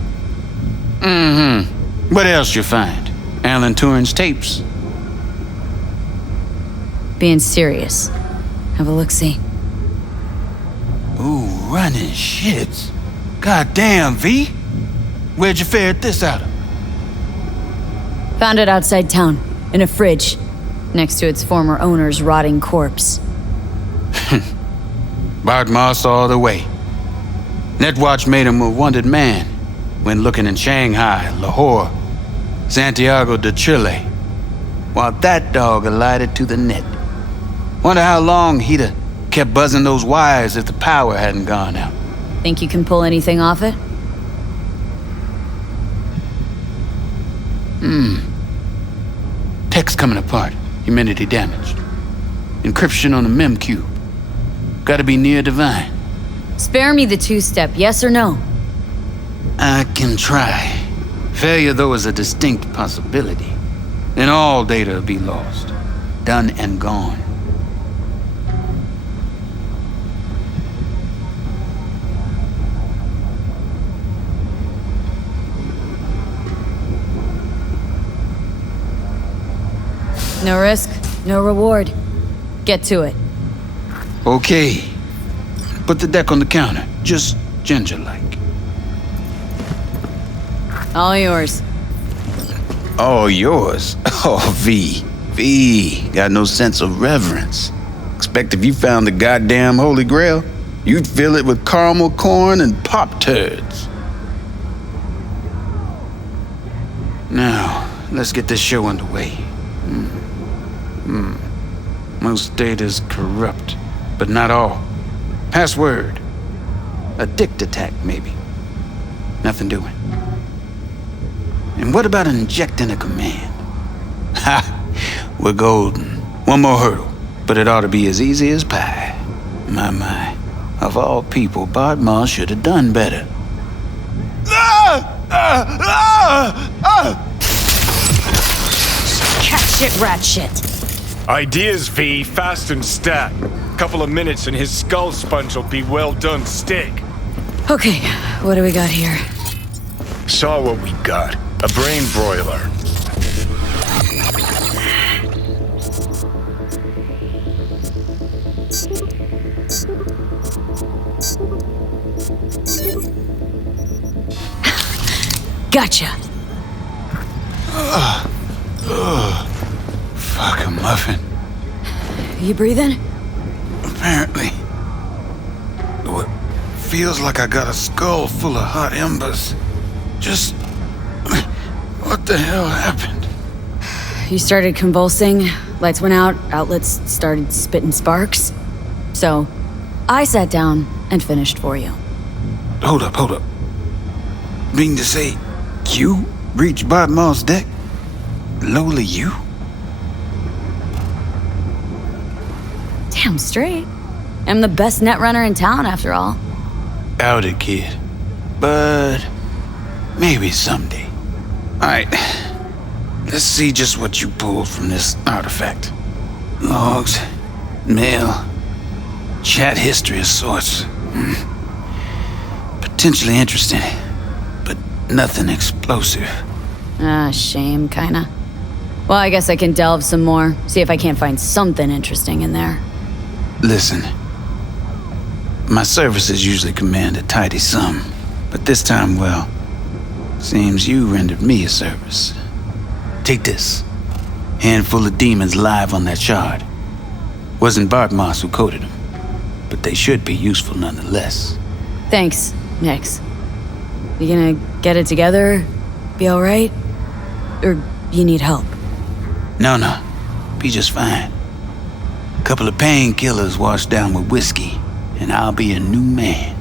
Mm-hmm. What else you find? Alan Turing's tapes? Being serious. Have a look-see. Ooh, running shits. Goddamn, V. Where'd you ferret this out of? Found it outside town, in a fridge, next to its former owner's rotting corpse. Bart Moss all the way. Netwatch made him a wanted man when looking in Shanghai, Lahore, Santiago de Chile, while that dog alighted to the net. Wonder how long he'd have kept buzzing those wires if the power hadn't gone out. Think you can pull anything off it? Text coming apart, humanity damaged. Encryption on the mem cube. Gotta be near divine. Spare me the two-step, yes or no? I can try. Failure, though, is a distinct possibility. Then all data will be lost. Done and gone. No risk, no reward. Get to it. Okay. Put the deck on the counter. Just ginger-like. All yours. All yours? Oh, V. V. Got no sense of reverence. Expect if you found the goddamn Holy Grail, you'd fill it with caramel corn and Pop-Turds. Now, let's get this show underway. Most data's corrupt, but not all. Password. A dict attack, maybe. Nothing doing. And what about injecting a command? Ha! We're golden. One more hurdle, but it ought to be as easy as pie. My. Of all people, Bart Moss should have done better. Cat shit, rat shit. Ideas, V, fast and stat. Couple of minutes and his skull sponge will be well done steak. Okay, what do we got here? Saw what we got. A brain broiler. Gotcha. Fucking muffin. You breathing? Apparently. What feels like I got a skull full of hot embers. Just... what the hell happened? You started convulsing, lights went out, outlets started spitting sparks. So, I sat down and finished for you. Hold up. Mean to say, you reached Bartmore's deck? Lola, you? Damn straight. I'm the best net runner in town, after all. Doubt it, kid. But maybe someday. Alright. Let's see just what you pulled from this artifact. Logs, mail, chat history of sorts. Potentially interesting, but nothing explosive. Shame, kinda. Well, I guess I can delve some more, see if I can't find something interesting in there. Listen, my services usually command a tidy sum, but this time, well, seems you rendered me a service. Take this. Handful of demons live on that shard. Wasn't Bartmoss who coded them, but they should be useful nonetheless. Thanks, Nix. You gonna get it together? Be alright? Or you need help? No. Be just fine. Couple of painkillers washed down with whiskey, and I'll be a new man.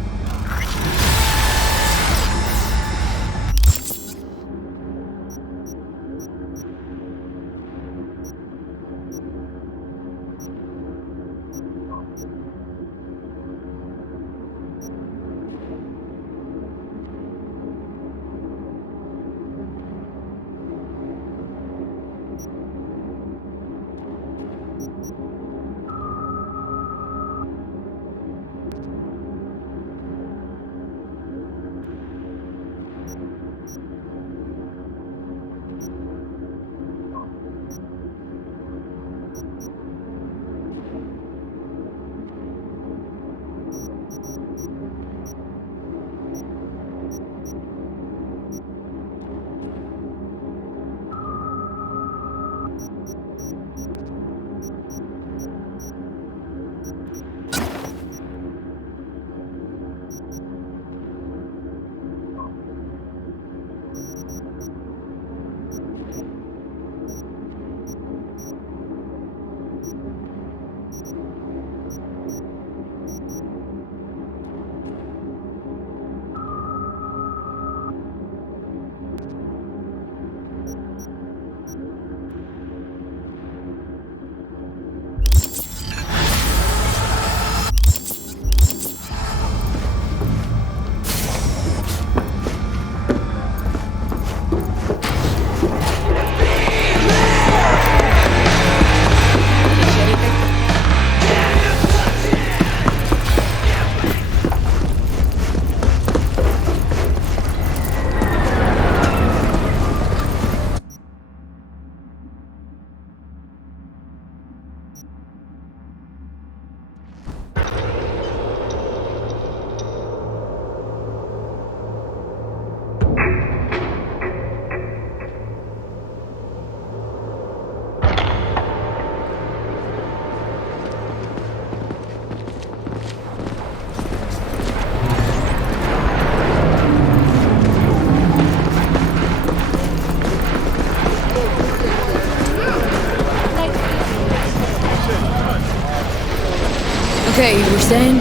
Okay, you were saying?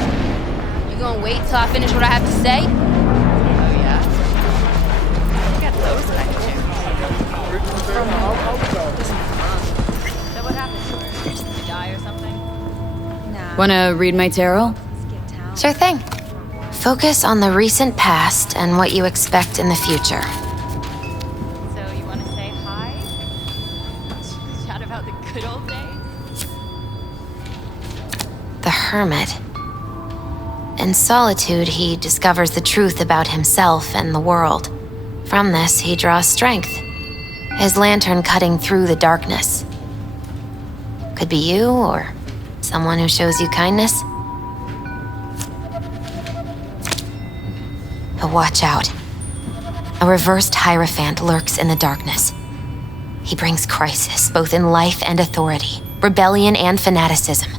You gonna wait till I finish what I have to say? Oh, yeah? I got those that I can share. So what happened to her? Did she die or something? Nah. Wanna read my tarot? Sure thing. Focus on the recent past and what you expect in the future. So you wanna say hi? Chat about the good old days? The Hermit. In solitude, he discovers the truth about himself and the world. From this, he draws strength, his lantern cutting through the darkness. Could be you, or someone who shows you kindness. But watch out. A reversed Hierophant lurks in the darkness. He brings crisis, both in life and authority, rebellion and fanaticism.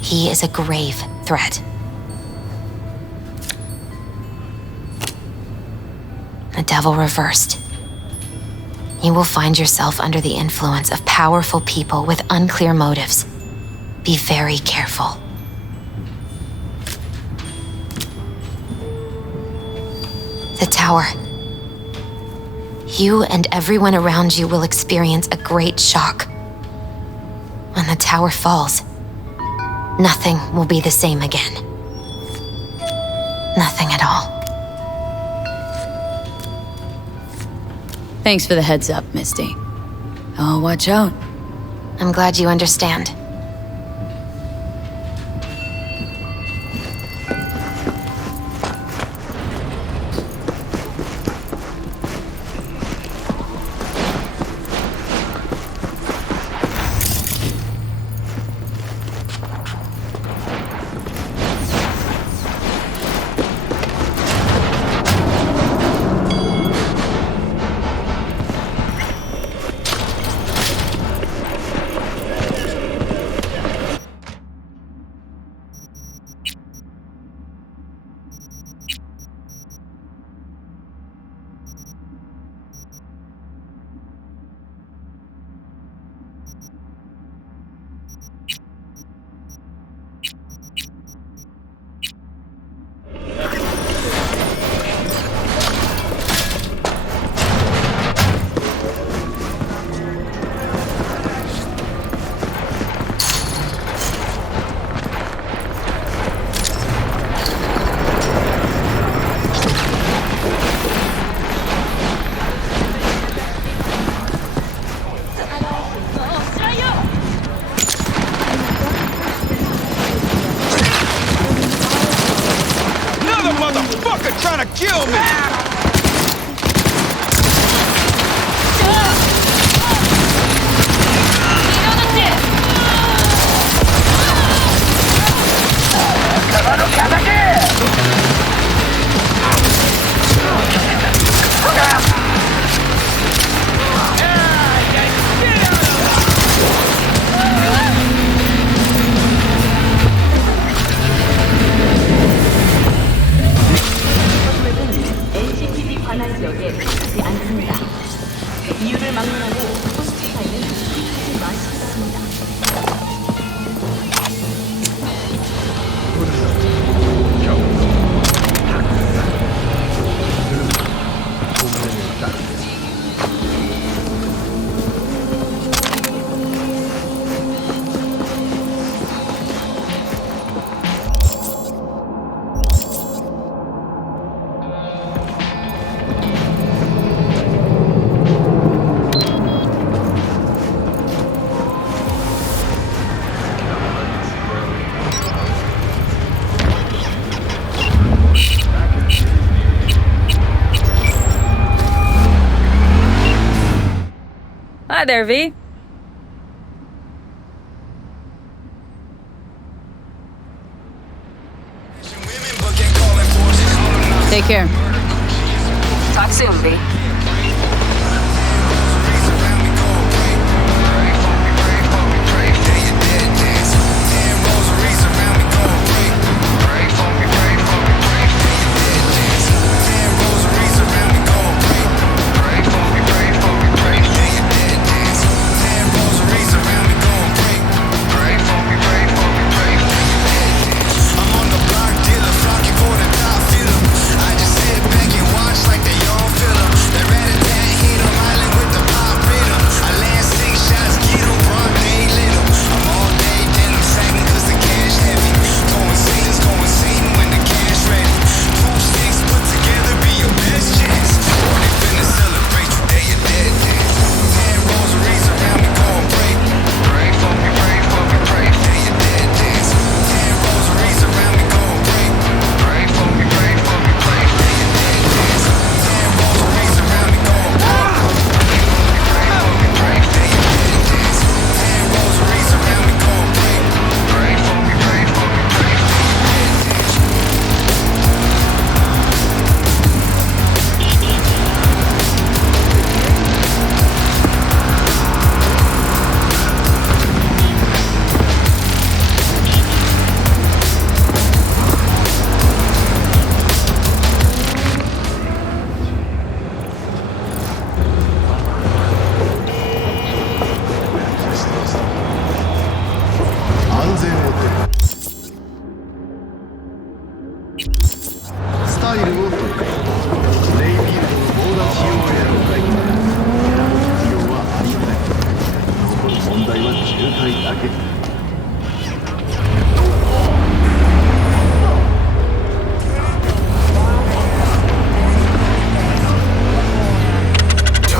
He is a grave threat. The devil reversed. You will find yourself under the influence of powerful people with unclear motives. Be very careful. The tower. You and everyone around you will experience a great shock. When the tower falls, nothing will be the same again. Nothing at all. Thanks for the heads up, Misty. Oh, watch out. I'm glad you understand. Trying to kill me! Hi there, V. Take care. Talk soon, V. I just sit back and watch like they all feel 'em. Tell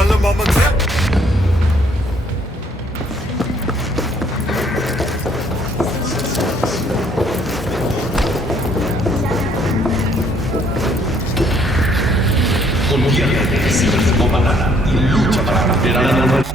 him I'm a tip. Conviértete si eres comandante y lucha para volver a la normalidad.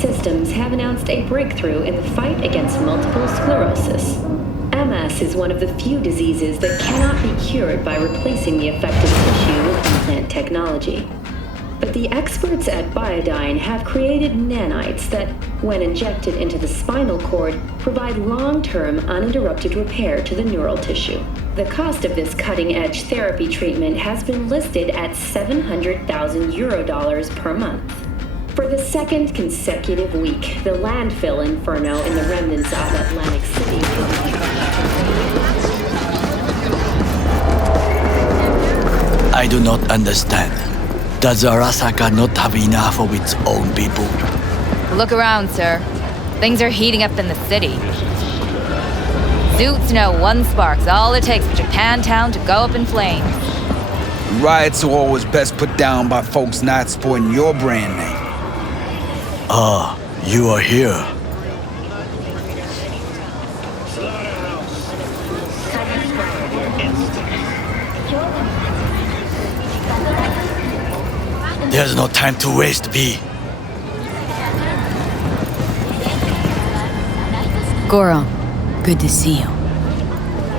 Systems have announced a breakthrough in the fight against multiple sclerosis. MS is one of the few diseases that cannot be cured by replacing the affected tissue with implant technology. But the experts at Biodyne have created nanites that, when injected into the spinal cord, provide long-term uninterrupted repair to the neural tissue. The cost of this cutting-edge therapy treatment has been listed at €700,000 per month. For the second consecutive week, the landfill inferno in the remnants of Atlantic City. I do not understand. Does Arasaka not have enough of its own people? Look around, sir. Things are heating up in the city. Suits know one spark's all it takes for Japantown to go up in flames. Riots are always best put down by folks not sporting your brand name. Ah, you are here. There's no time to waste, B. Goro, good to see you.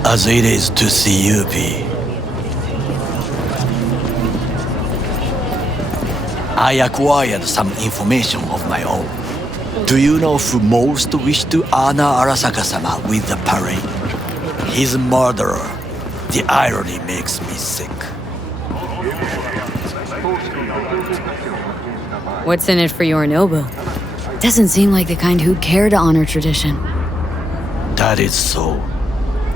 As it is to see you, B. I acquired some information of my own. Do you know who most wished to honor Arasaka-sama with the parade? His murderer. The irony makes me sick. What's in it for Yorinobu? Doesn't seem like the kind who'd care to honor tradition. That is so.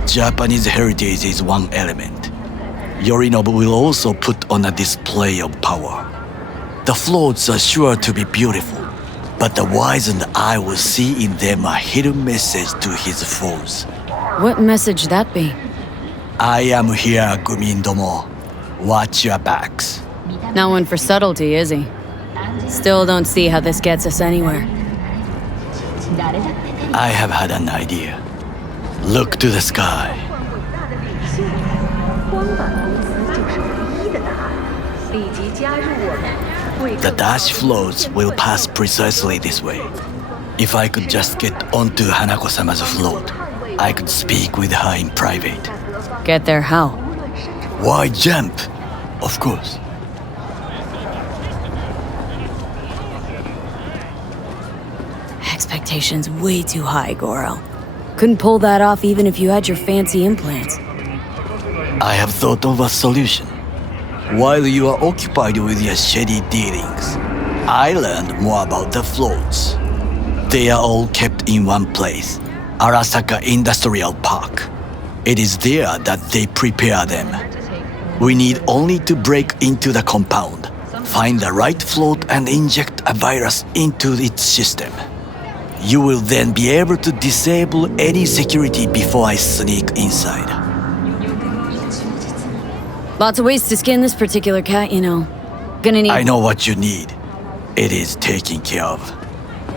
Japanese heritage is one element. Yorinobu will also put on a display of power. The floats are sure to be beautiful, but the wizened eye will see in them a hidden message to his foes. What message that be? I am here, Gumindomo. Watch your backs. Not one for subtlety, is he? Still don't see how this gets us anywhere. I have had an idea. Look to the sky. The dash floats will pass precisely this way. If I could just get onto Hanako-sama's float, I could speak with her in private. Get there how? Why jump? Of course. Expectations way too high, Goro. Couldn't pull that off even if you had your fancy implants. I have thought of a solution. While you are occupied with your shady dealings, I learned more about the floats. They are all kept in one place, Arasaka Industrial Park. It is there that they prepare them. We need only to break into the compound, find the right float and inject a virus into its system. You will then be able to disable any security before I sneak inside. Lots of ways to skin this particular cat, you know. Gonna need... I know what you need. It is taken care of.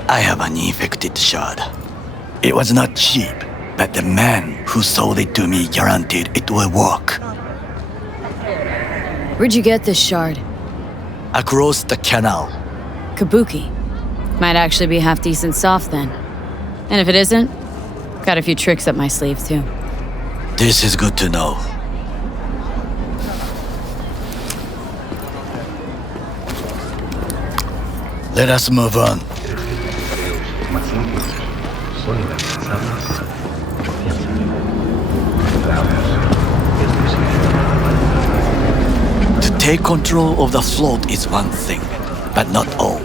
I have an infected shard. It was not cheap, but the man who sold it to me guaranteed it will work. Where'd you get this shard? Across the canal. Kabuki. Might actually be half decent soft then. And if it isn't, got a few tricks up my sleeve too. This is good to know. Let us move on. To take control of the float is one thing, but not all.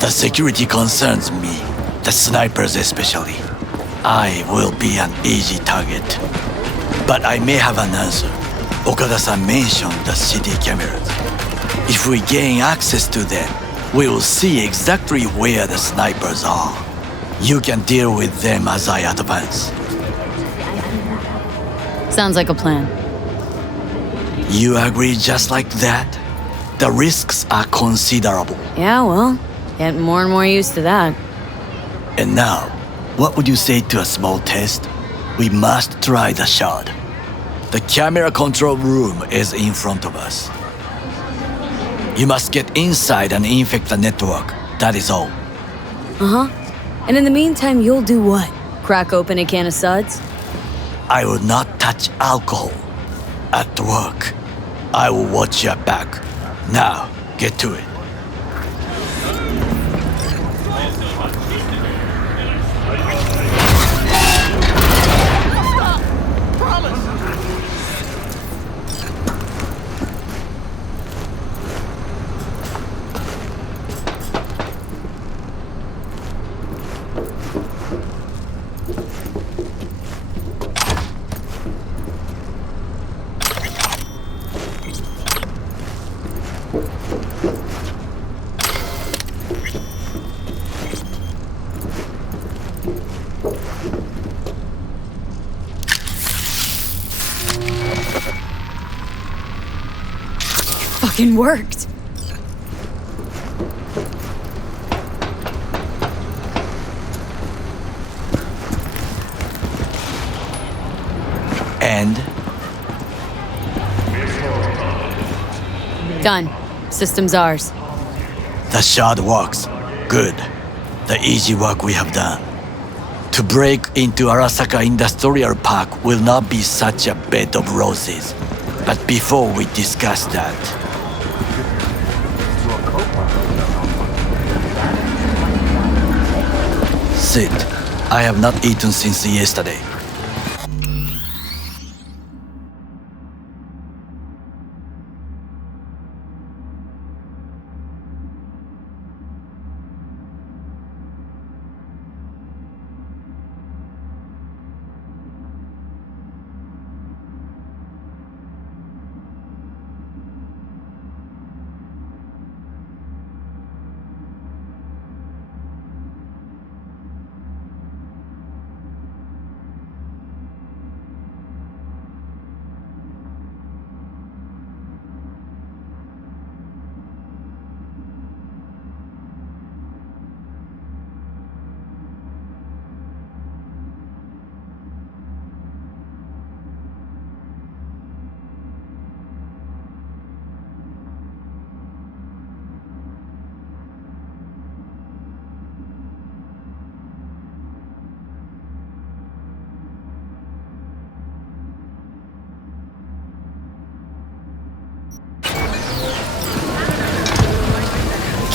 The security concerns me, the snipers especially. I will be an easy target. But I may have an answer. Okada-san mentioned the city cameras. If we gain access to them, we will see exactly where the snipers are. You can deal with them as I advance. Sounds like a plan. You agree just like that? The risks are considerable. Yeah, well, getting more and more used to that. And now, what would you say to a small test? We must try the shard. The camera control room is in front of us. You must get inside and infect the network. That is all. Uh-huh. And in the meantime, you'll do what? Crack open a can of suds? I will not touch alcohol. At work, I will watch your back. Now, get to it. Fucking worked. And? Done. System's ours. The shard works. Good. The easy work we have done. To break into Arasaka Industrial Park will not be such a bed of roses. But before we discuss that... Sit. I have not eaten since yesterday.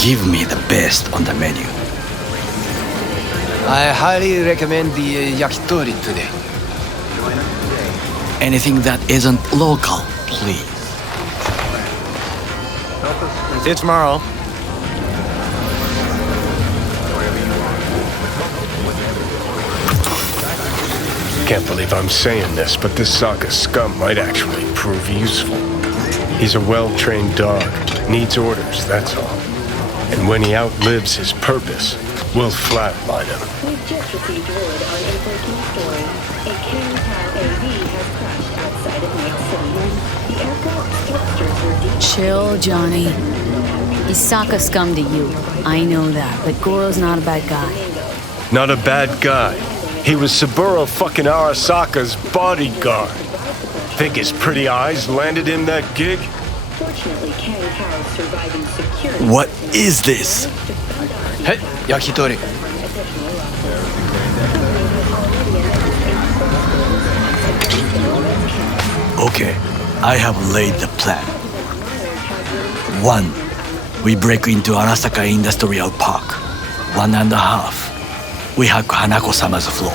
Give me the best on the menu. I highly recommend the yakitori today. Anything that isn't local, please. See you tomorrow. Can't believe I'm saying this, but this Sokka scum might actually prove useful. He's a well-trained dog. Needs orders, that's all. And when he outlives his purpose, we'll flatline him. We've just received word on a breaking story. A Kang-Tao AV has crashed outside of Night City. The aircraft's thrusters were deep. Chill, Johnny. He's Sokka scum to you. I know that, but Goro's not a bad guy. Not a bad guy. He was Saburo fucking Arasaka's bodyguard. Think his pretty eyes landed him that gig? What is this? Hey, yakitori. Okay, I have laid the plan. 1. We break into Arasaka Industrial Park. 1.5. We hack Hanako-sama's float.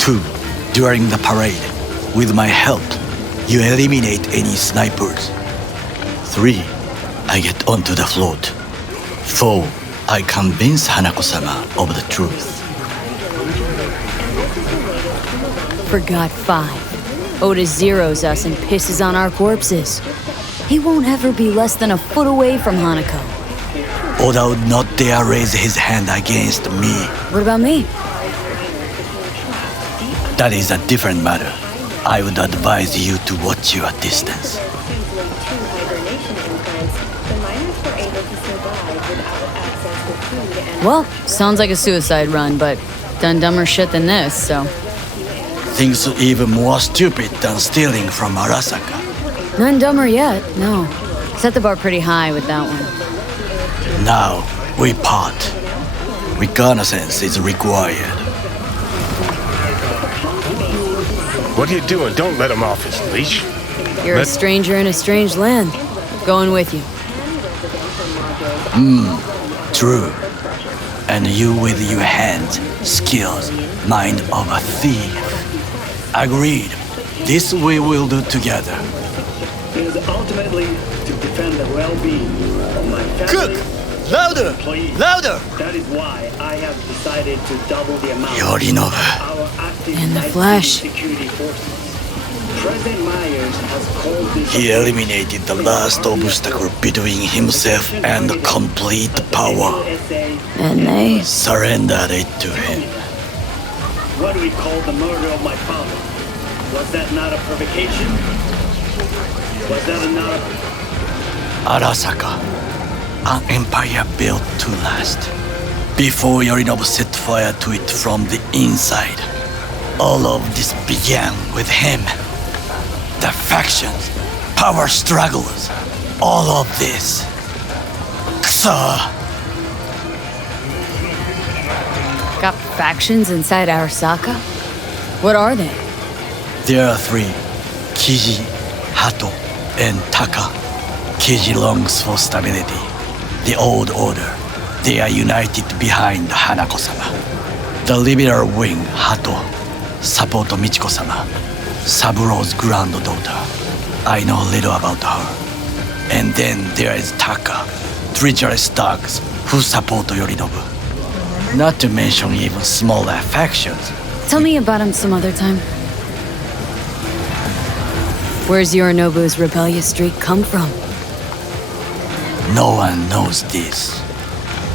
2. During the parade, with my help, you eliminate any snipers. 3. I get onto the float. 4. I convince Hanako-sama of the truth. Forgot 5. Oda zeroes us and pisses on our corpses. He won't ever be less than a foot away from Hanako. Oda would not dare raise his hand against me. What about me? That is a different matter. I would advise you to watch your distance. Well, sounds like a suicide run, but done dumber shit than this, so... Things even more stupid than stealing from Arasaka. None dumber yet, no. Set the bar pretty high with that one. Now, we part. Reconnaissance is required. What are you doing? Don't let him off his leash. You're a stranger in a strange land. Going with you. True. And you with your hands, skills, mind of a thief. Agreed. This we will do together. It is ultimately to defend the well-being of my family. Cook! Louder! Employees. Louder! That is why I have decided to double the amount Yorinobu. of our active In the night flesh. security forces. President Myers has called this... He eliminated the last obstacle between himself and complete power. And they... Surrendered it to him. What do we call the murder of my father? Was that not a provocation? Was that not a... Arasaka, an empire built to last. Before Yorinobu set fire to it from the inside, all of this began with him. The factions, power struggles, all of this. Kusa! Got factions inside Arasaka? What are they? There are 3, Kiji, Hato, and Taka. Kiji longs for stability. The old order. They are united behind Hanako-sama. The liberal wing, Hato, support Michiko-sama, Saburo's granddaughter. I know little about her. And then there is Taka, treacherous dogs who support Yorinobu. Not to mention even smaller factions. Tell me about him some other time. Where's Yorinobu's rebellious streak come from? No one knows this.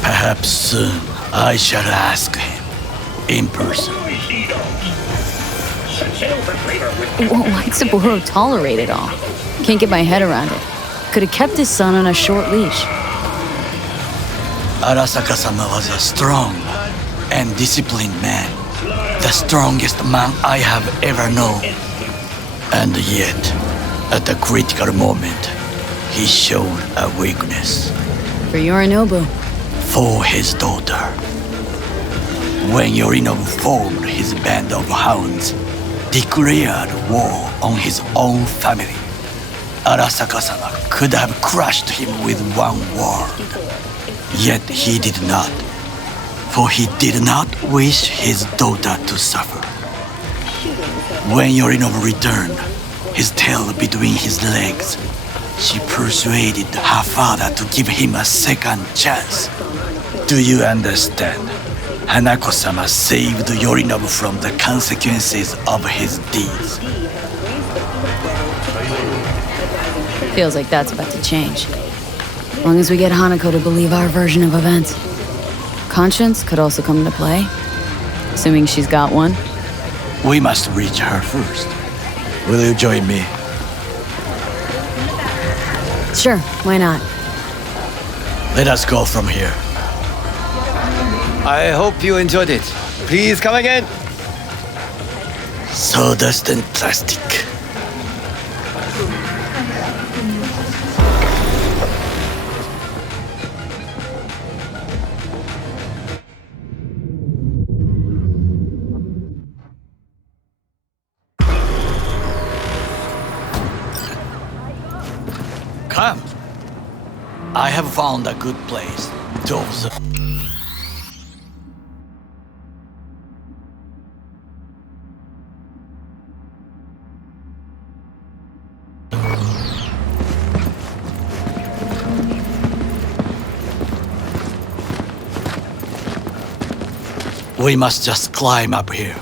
Perhaps soon I shall ask him in person. Why'd Saburo tolerate it all? Can't get my head around it. Could have kept his son on a short leash. Arasaka-sama was a strong and disciplined man. The strongest man I have ever known. And yet, at a critical moment, he showed a weakness. For Yorinobu. For his daughter. When Yorinobu formed his band of hounds, declared war on his own family, Arasaka-sama could have crushed him with one word. Yet he did not, for he did not wish his daughter to suffer. When Yorinobu returned, his tail between his legs, she persuaded her father to give him a second chance. Do you understand? Hanako-sama saved Yorinobu from the consequences of his deeds. Feels like that's about to change. As long as we get Hanako to believe our version of events. Conscience could also come into play. Assuming she's got one. We must reach her first. Will you join me? Sure, why not? Let us go from here. I hope you enjoyed it. Please come again. Sawdust and plastic. Come. I have found a good place to observe. We must just climb up here.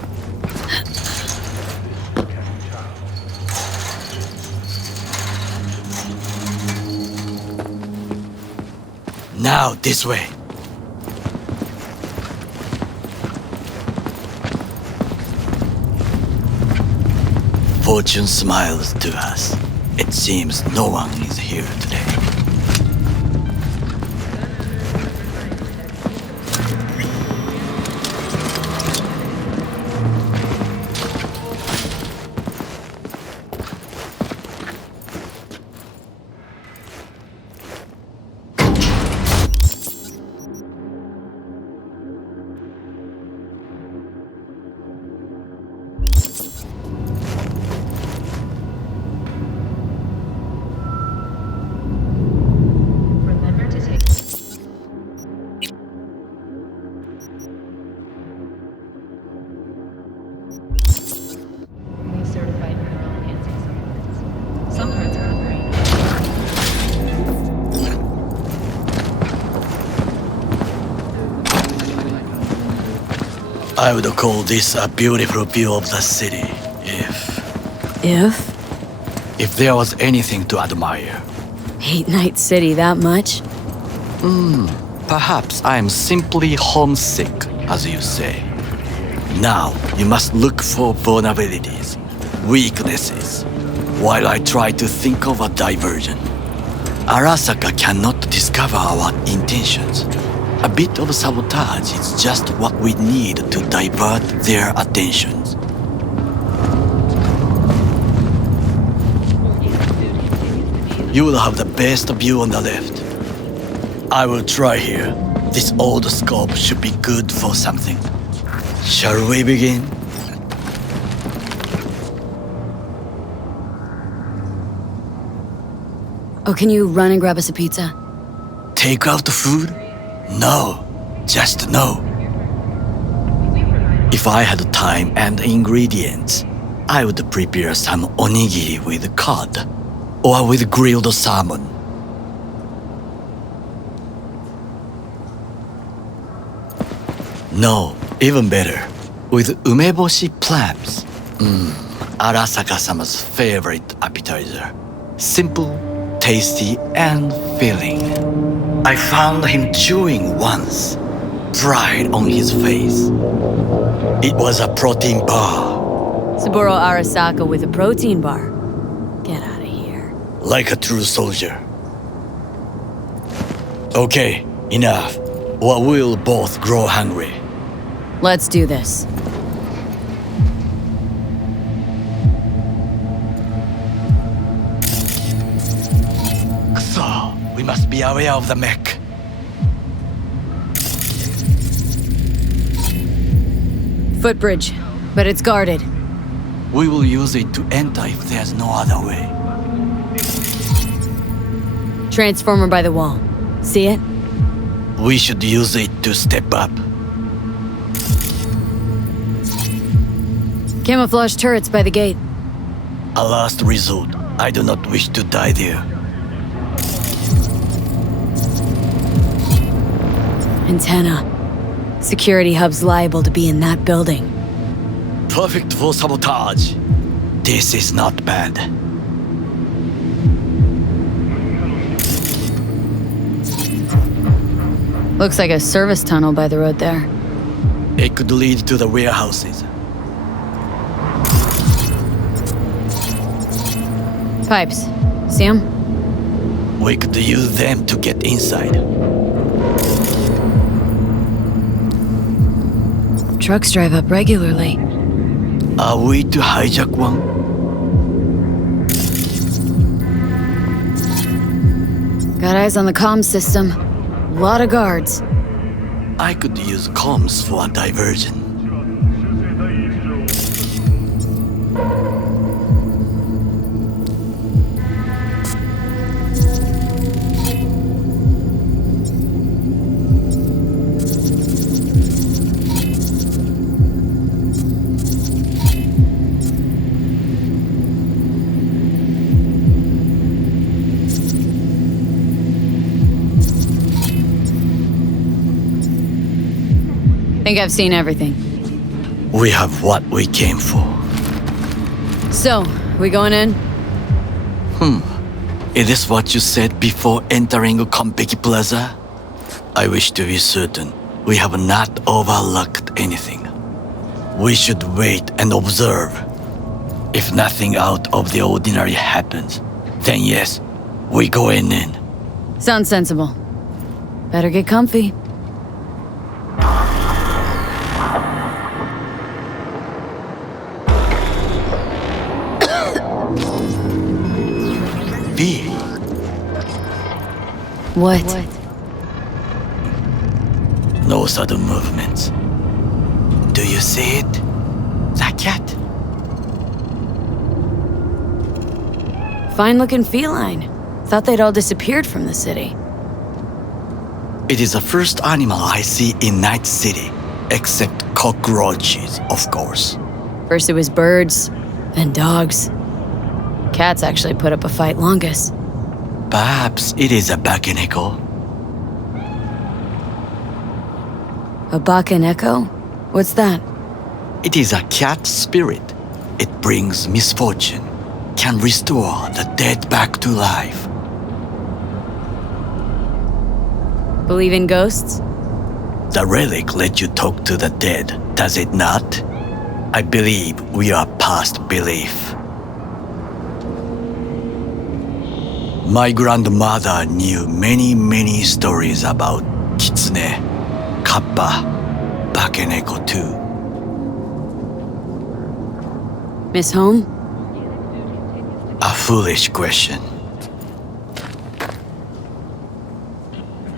Now, this way. Fortune smiles to us. It seems no one is here today. I would call this a beautiful view of the city, if there was anything to admire. Hate Night City that much? Perhaps I am simply homesick, as you say. Now, you must look for vulnerabilities, weaknesses, while I try to think of a diversion. Arasaka cannot discover our intentions. A bit of sabotage is just what we need to divert their attentions. You will have the best view on the left. I will try here. This old scope should be good for something. Shall we begin? Oh, can you run and grab us a pizza? Take out the food? No, just no. If I had time and ingredients, I would prepare some onigiri with cod or with grilled salmon. No, even better, with umeboshi clams. Arasaka-sama's favorite appetizer. Simple, tasty, and filling. I found him chewing once, pride on his face. It was a protein bar. Saburo Arasaka with a protein bar. Get out of here. Like a true soldier. Okay, enough, or we'll both grow hungry. Let's do this. So, we must be aware of the mech. Footbridge, but it's guarded. We will use it to enter if there's no other way. Transformer by the wall. See it? We should use it to step up. Camouflage turrets by the gate. A last resort. I do not wish to die there. Antenna. Security hub's liable to be in that building. Perfect for sabotage. This is not bad. Looks like a service tunnel by the road there. It could lead to the warehouses. Pipes. See them? We could use them to get inside. trucks drive up regularly. Are we to hijack one? Got eyes on the comm system. Lot of guards. I could use comms for a diversion. Think I've seen everything. We have what we came for. So, we going in? It is what you said before entering Konpeki Plaza? I wish to be certain we have not overlooked anything. We should wait and observe. If nothing out of the ordinary happens, then yes, we go in. Sounds sensible. Better get comfy. V. What? No sudden movements. Do you see it? That cat? Fine-looking feline. Thought they'd all disappeared from the city. It is the first animal I see in Night City, except cockroaches, of course. First it was birds, then dogs. Cats actually put up a fight longest. Perhaps it is a bakeneko. A bakeneko? What's that? It is a cat spirit. It brings misfortune, can restore the dead back to life. Believe in ghosts? The relic let you talk to the dead, does it not? I believe we are past belief. My grandmother knew many stories about kitsune, kappa, bakeneko too. Miss Home? A foolish question.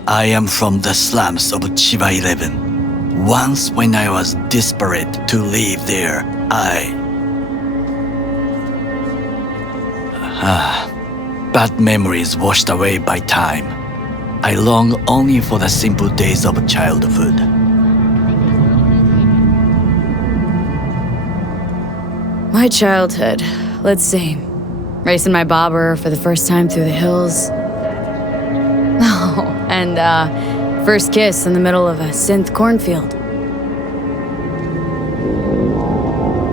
I am from the slums of Chiba 11. Once when I was desperate to live there, bad memories washed away by time. I long only for the simple days of childhood. My childhood. Let's see. Racing my bobber for the first time through the hills. Oh, and first kiss in the middle of a synth cornfield.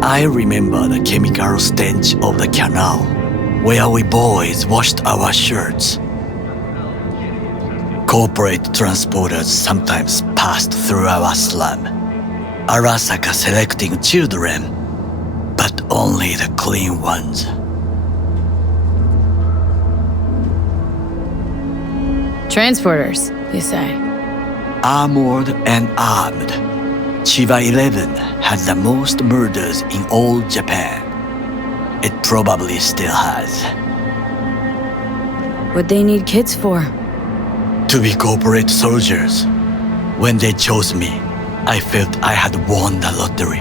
I remember the chemical stench of the canal, where we boys washed our shirts. Corporate transporters sometimes passed through our slum, Arasaka selecting children, but only the clean ones. Transporters, you say? Armored and armed. Chiba 11 had the most murders in all Japan. It probably still has. What they need kids for? To be corporate soldiers. When they chose me, I felt I had won the lottery.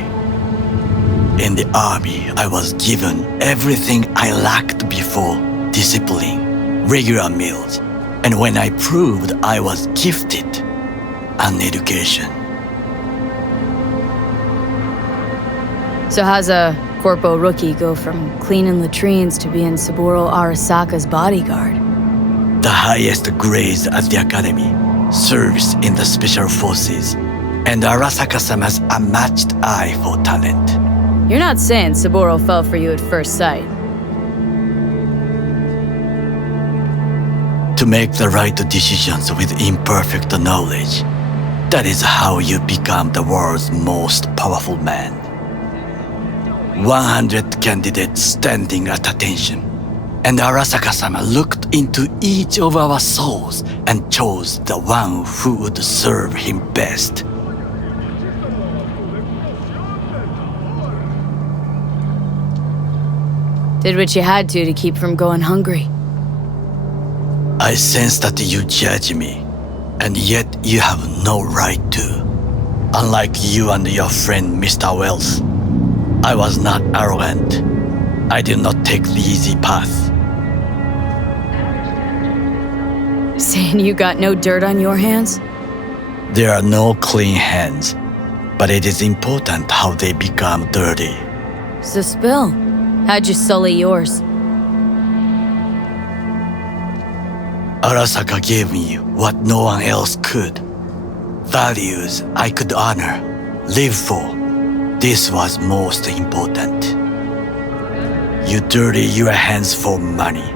In the army, I was given everything I lacked before: discipline, regular meals, and when I proved I was gifted, an education. So how's a corpo rookie go from cleaning latrines to being Saburo Arasaka's bodyguard? The highest grades at the academy, service in the special forces, and Arasaka-sama's unmatched eye for talent. You're not saying Saburo fell for you at first sight. To make the right decisions with imperfect knowledge, that is how you become the world's most powerful man. 100 candidates standing at attention, and Arasaka-sama looked into each of our souls and chose the one who would serve him best. Did what you had to keep from going hungry. I sense that you judge me, and yet you have no right to. Unlike you and your friend Mr. Wells, I was not arrogant. I did not take the easy path. Saying you got no dirt on your hands? There are no clean hands, but it is important how they become dirty. So spill. How'd you sully yours? Arasaka gave me what no one else could. Values I could honor, live for. This was most important. You dirty your hands for money.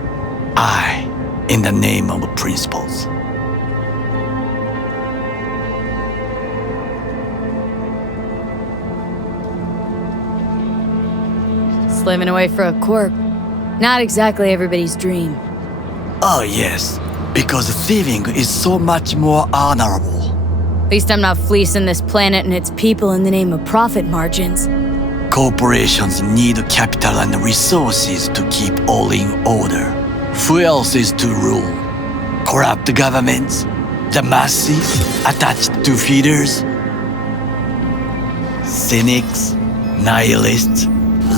I, in the name of principles. Slaving away for a corp. Not exactly everybody's dream. Oh yes, because thieving is so much more honorable. At least I'm not fleecing this planet and its people in the name of profit margins. Corporations need capital and resources to keep all in order. Who else is to rule? Corrupt governments? The masses attached to feeders? Cynics? Nihilists?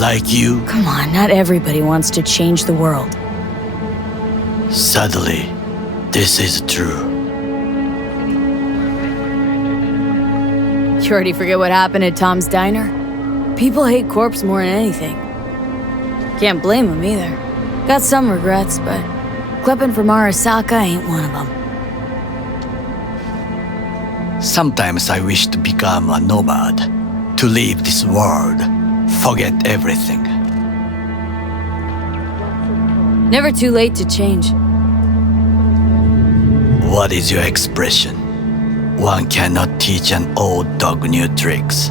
Like you? Come on, not everybody wants to change the world. Sadly, this is true. You already forget what happened at Tom's Diner? People hate corpse more than anything. Can't blame them either. Got some regrets, but clipping from Arasaka ain't one of them. Sometimes I wish to become a nomad, to leave this world, forget everything. Never too late to change. What is your expression? One cannot teach an old dog new tricks.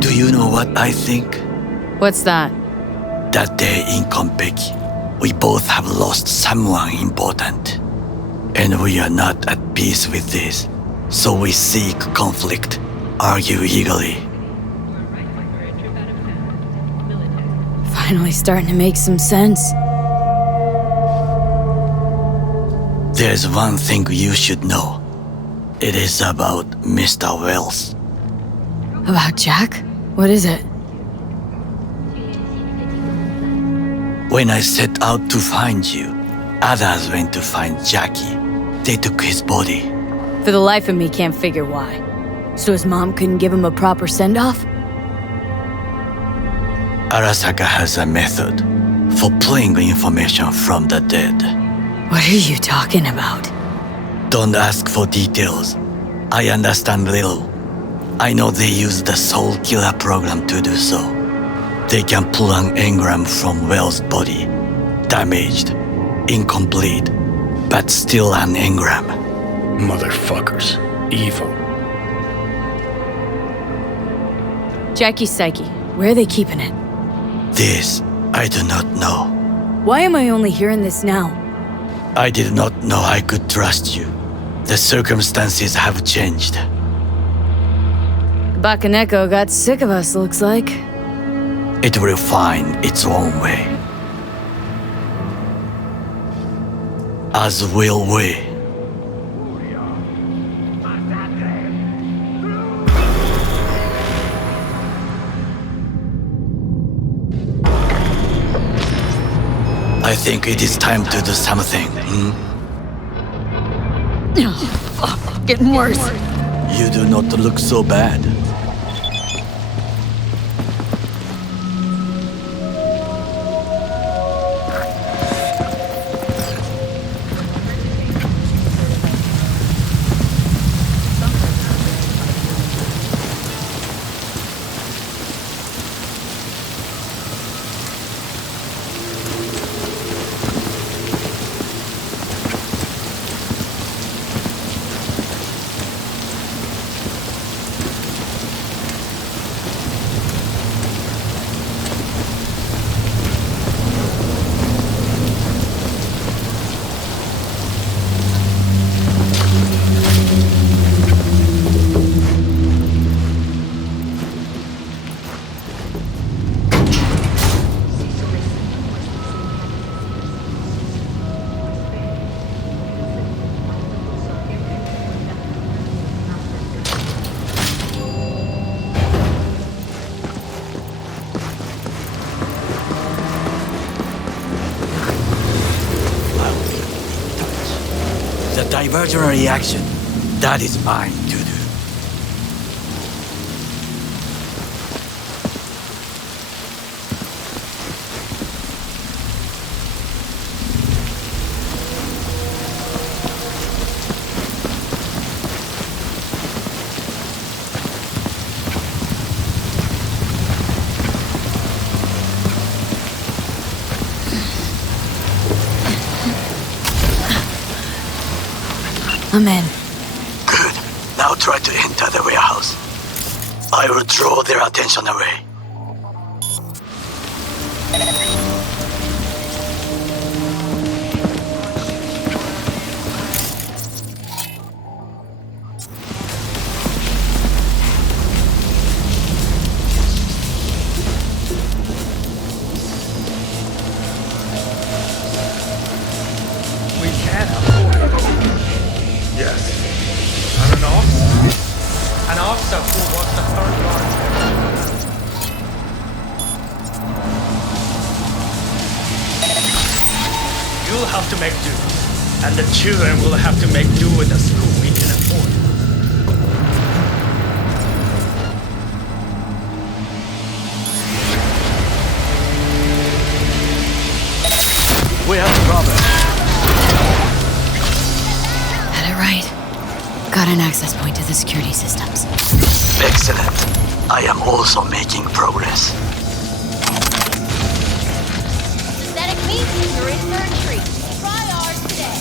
Do you know what I think? What's that? That day in Konpeki, we both have lost someone important. And we are not at peace with this. So we seek conflict, argue eagerly. Finally starting to make some sense. There's one thing you should know. It is about Mr. Wells. About Jack? What is it? When I set out to find you, others went to find Jackie. They took his body. For the life of me, can't figure why. So his mom couldn't give him a proper send-off? Arasaka has a method for pulling information from the dead. What are you talking about? Don't ask for details. I understand little. I know they use the Soul Killer program to do so. They can pull an engram from Wells' body. Damaged, incomplete, but still an engram. Motherfuckers. Evil. Jackie's psyche. Where are they keeping it? This, I do not know. Why am I only hearing this now? I did not know I could trust you. The circumstances have changed. Bakaneko got sick of us, looks like. It will find its own way. As will we. I think it is time to do something, Fuck, getting worse. You do not look so bad. The diversionary action, that is mine to do. I'm in. Good. Now try to enter the warehouse. I will draw their attention away. We can afford it. Yes. And an officer. An officer who was the third guard. You'll have to make do. And the children will have to make do with the school we can afford. We have a problem. Had it right. Got an access point to the security systems. Excellent. I am also making progress. Synthetic meats are in third tree. Try ours today.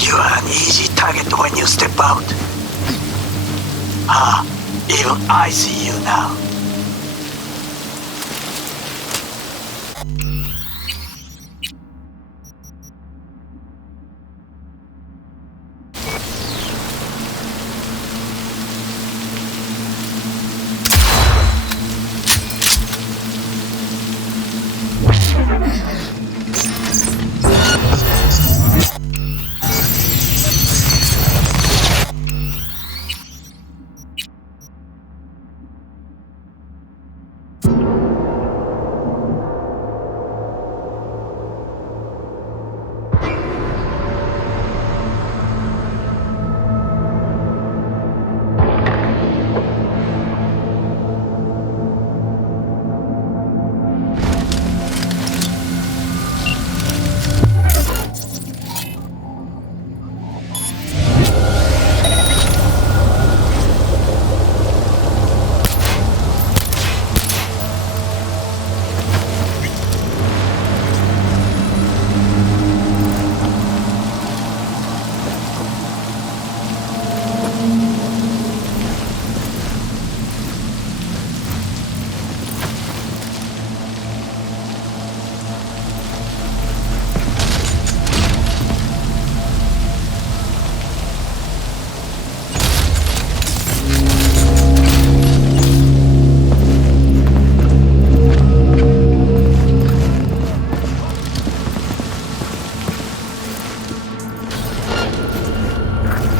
You are an easy target when you step out. Ah, even I see you now.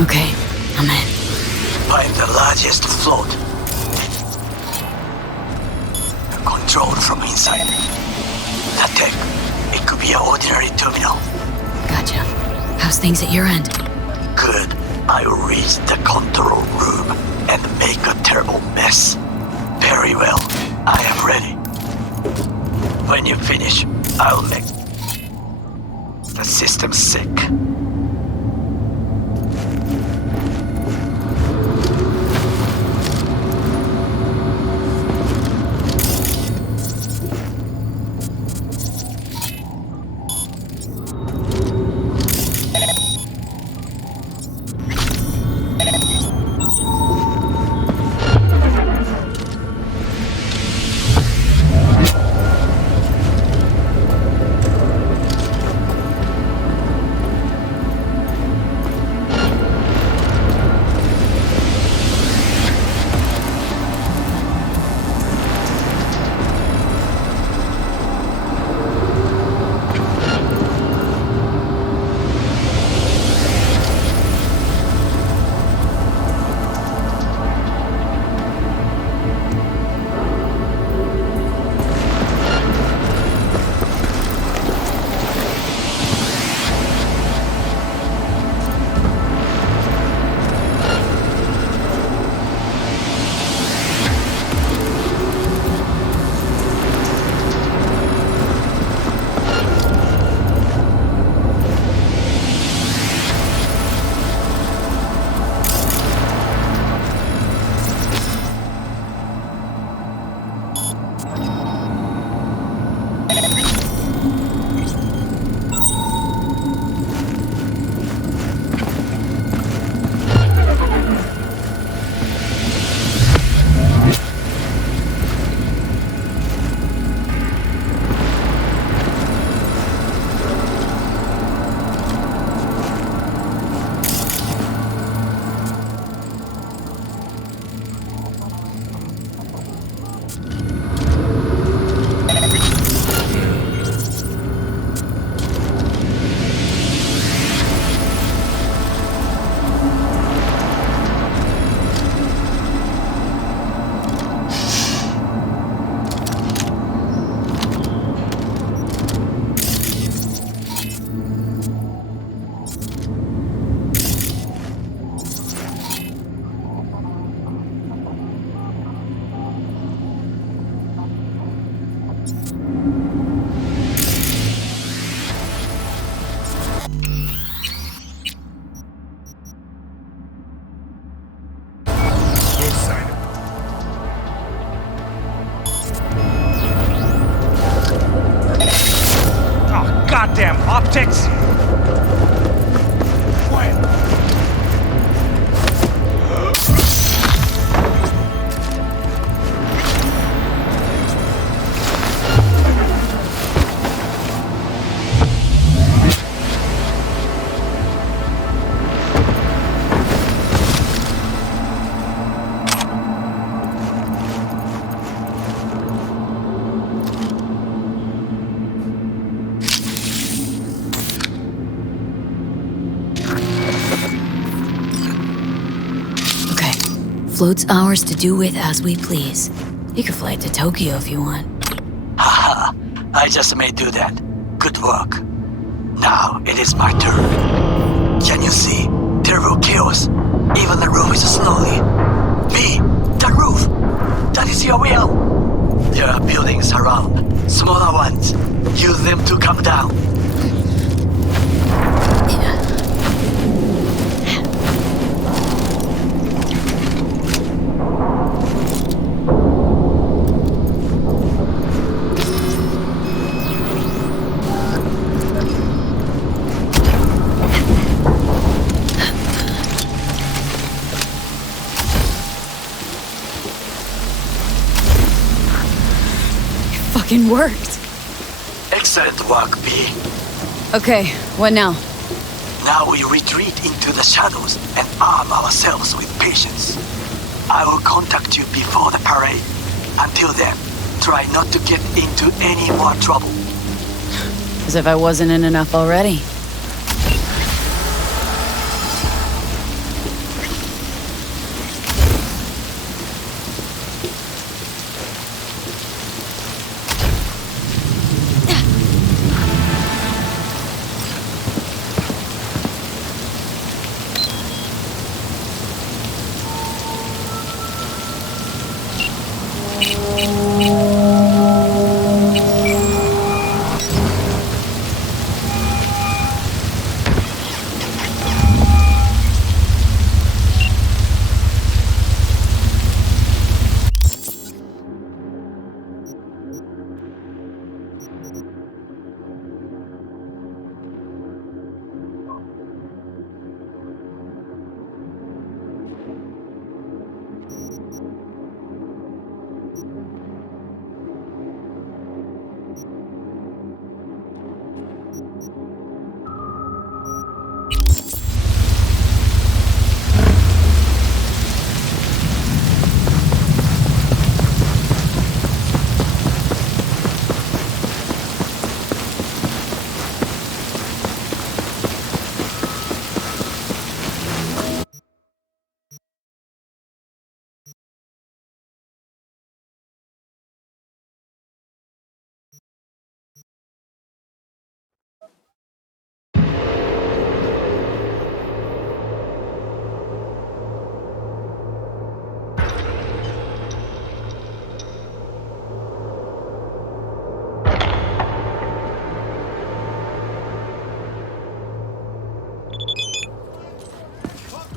Okay, I'm in. Find the largest float. controlled from inside. That tech, it could be an ordinary terminal. Gotcha. How's things at your end? Good. I reach the control room and make a terrible mess. Very well. I am ready. When you finish, I'll make the system sick. Goddamn optics! Float's ours to do with as we please. You can fly it to Tokyo if you want. Haha, I just may do that. Good work. Now it is my turn. Can you see? Terrible chaos. Even the roof is slowly. Me, the roof. That is your will. There are buildings around, smaller ones. Use them to come down. Fucking worked. Excellent work, B. Okay, what now? Now we retreat into the shadows and arm ourselves with patience. I will contact you before the parade. Until then, try not to get into any more trouble. As if I wasn't in enough already.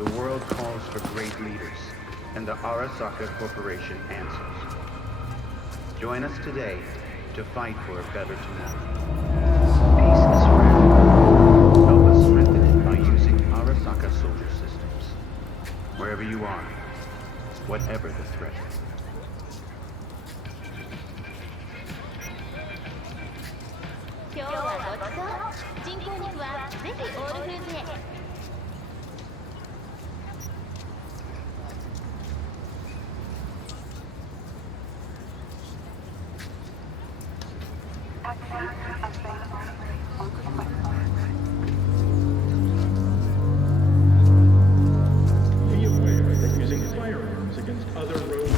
The world calls for great leaders, and the Arasaka Corporation answers. Join us today to fight for a better tomorrow. Peace is rare. Help us strengthen it by using Arasaka soldier systems. Wherever you are, whatever the threat. 今日はごちそう人工肉はぜひオールフーズへ Be aware that using firearms against other road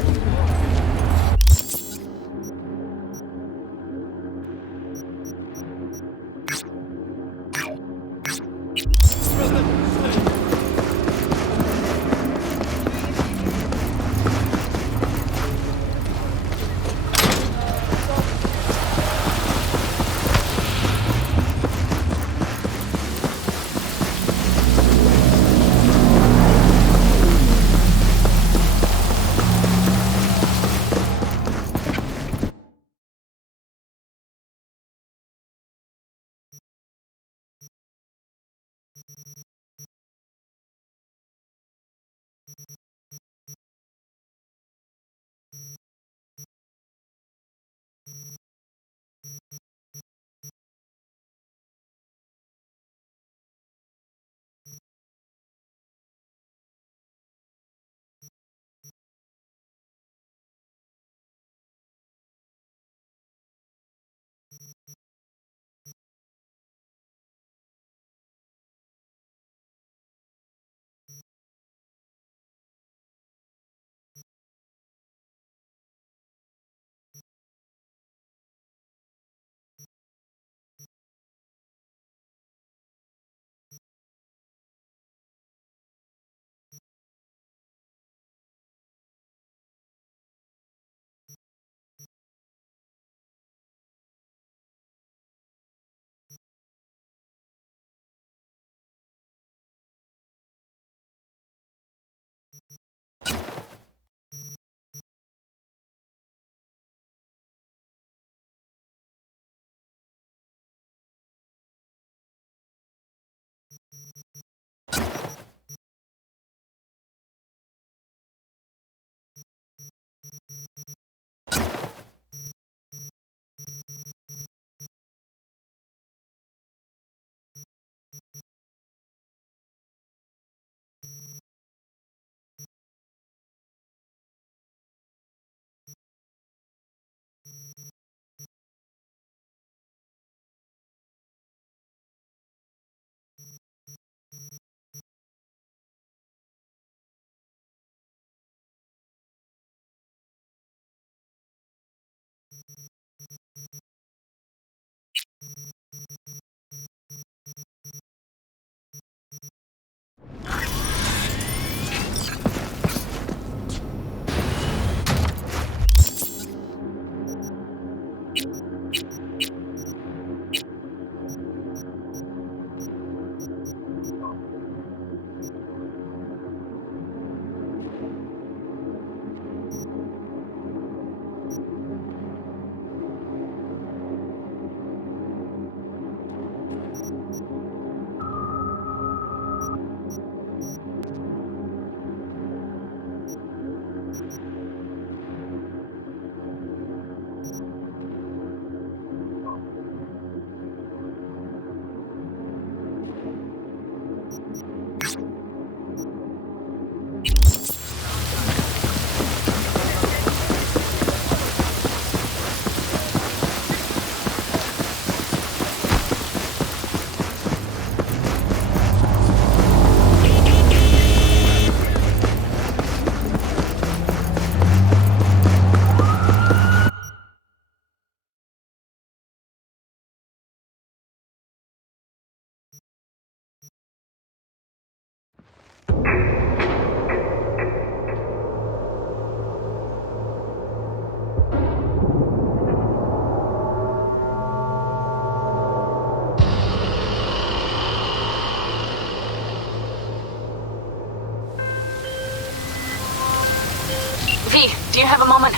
a moment?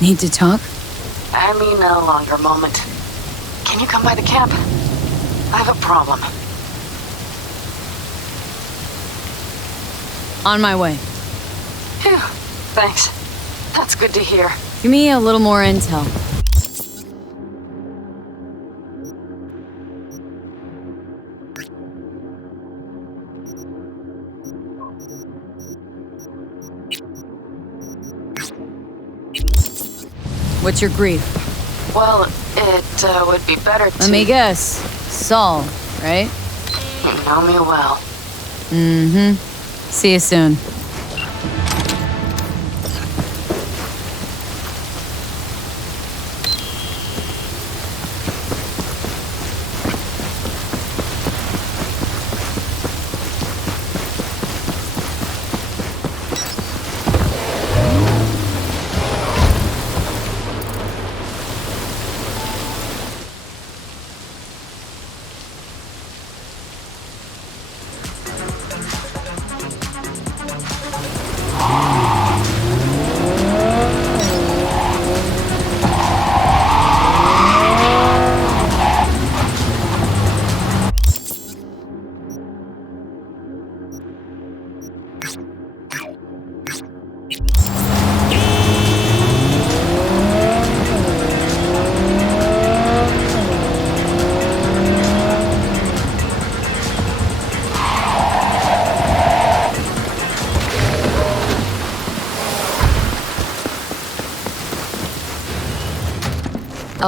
Need to talk? I mean a longer moment. Can you come by the camp? I have a problem. On my way. Phew, thanks. That's good to hear. Give me a little more intel. What's your grief? Well, it would be better to... Let me guess. Saul, right? You know me well. Mm-hmm. See you soon.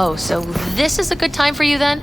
Oh, so this is a good time for you then?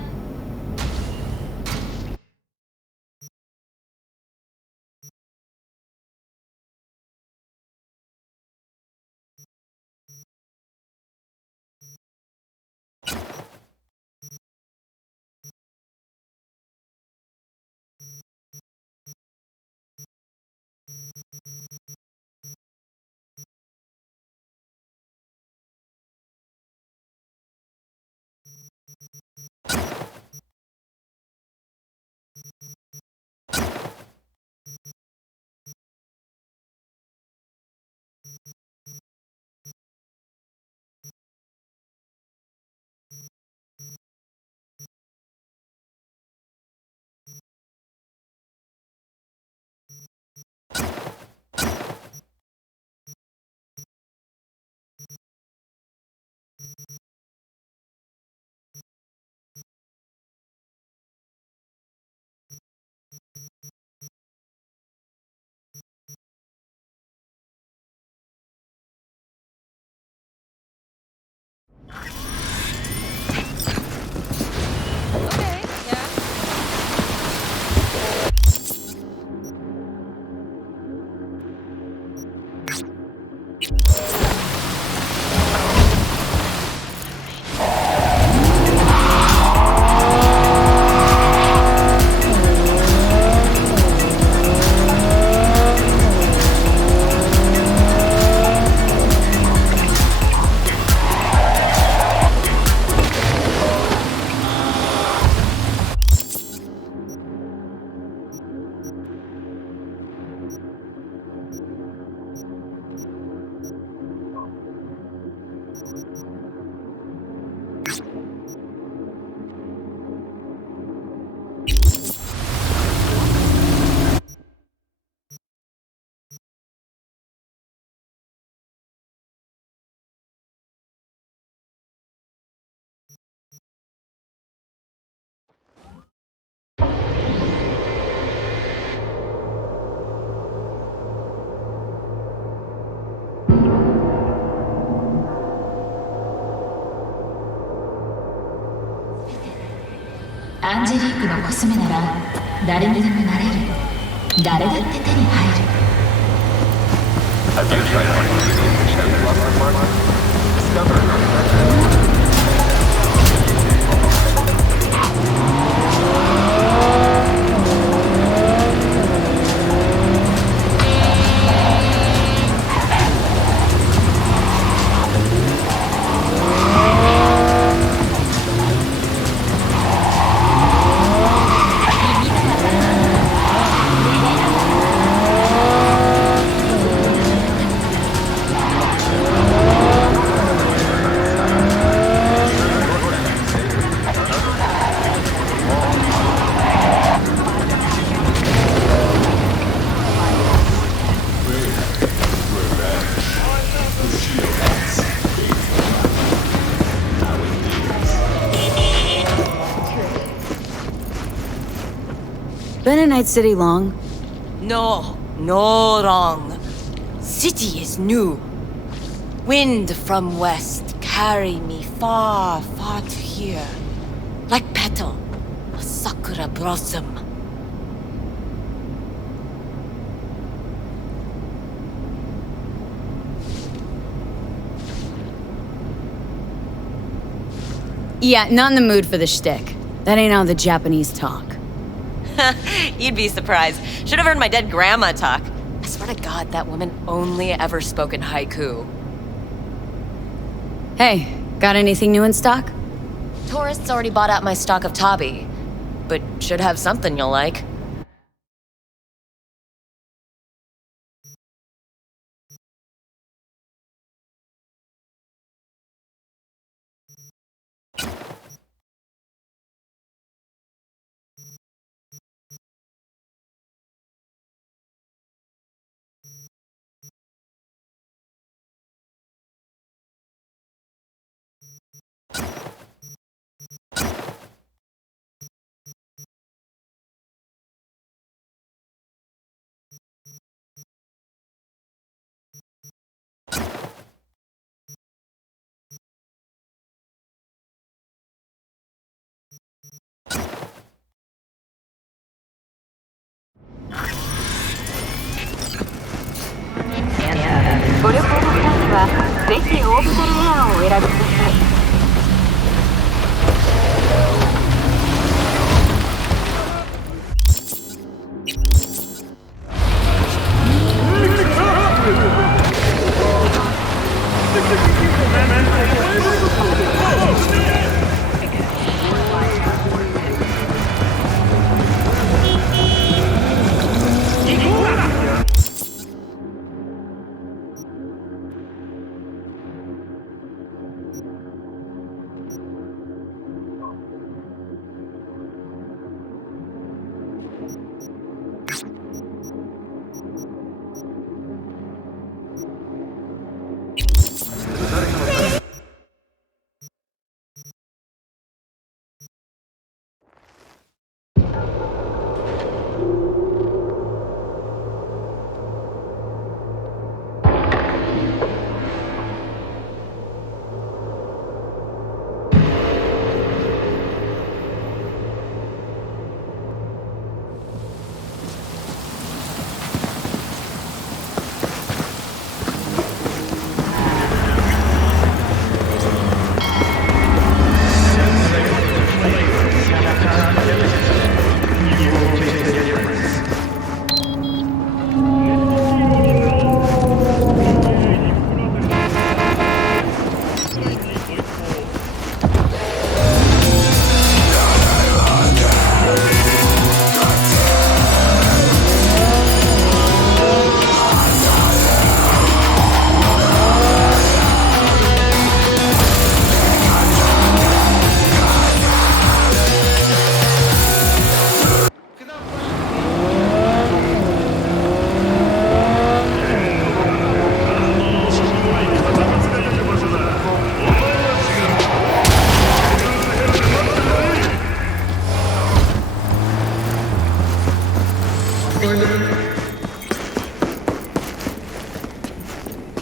アンジェリークのコスメなら誰にでもなれる。誰だって手に入る。Been in Night City long? No, no wrong. City is new. Wind from west carry me far, far to here. Like petal, a sakura blossom. Yeah, not in the mood for the shtick. That ain't how the Japanese talk. You'd be surprised. Should have heard my dead grandma talk. I swear to God, that woman only ever spoke in haiku. Hey, got anything new in stock? Tourists already bought out my stock of tabi, but should have something you'll like.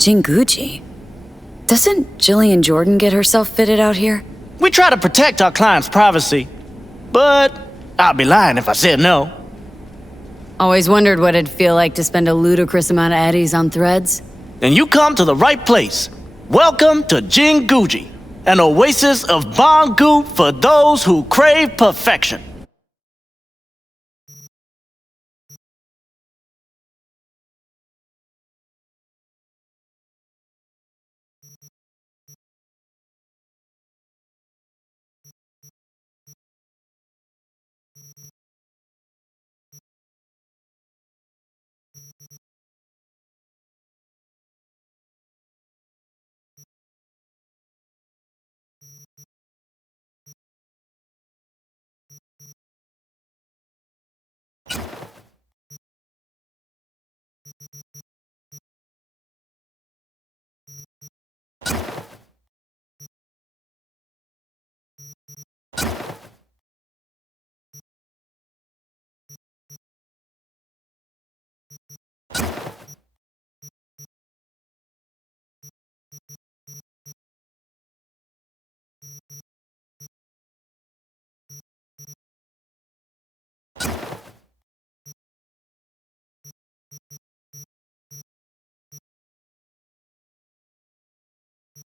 Jinguji? Doesn't Jillian Jordan get herself fitted out here? We try to protect our clients' privacy, but I'd be lying if I said no. Always wondered what it'd feel like to spend a ludicrous amount of eddies on threads. Then you come to the right place. Welcome to Jinguji, an oasis of Bangu for those who crave perfection.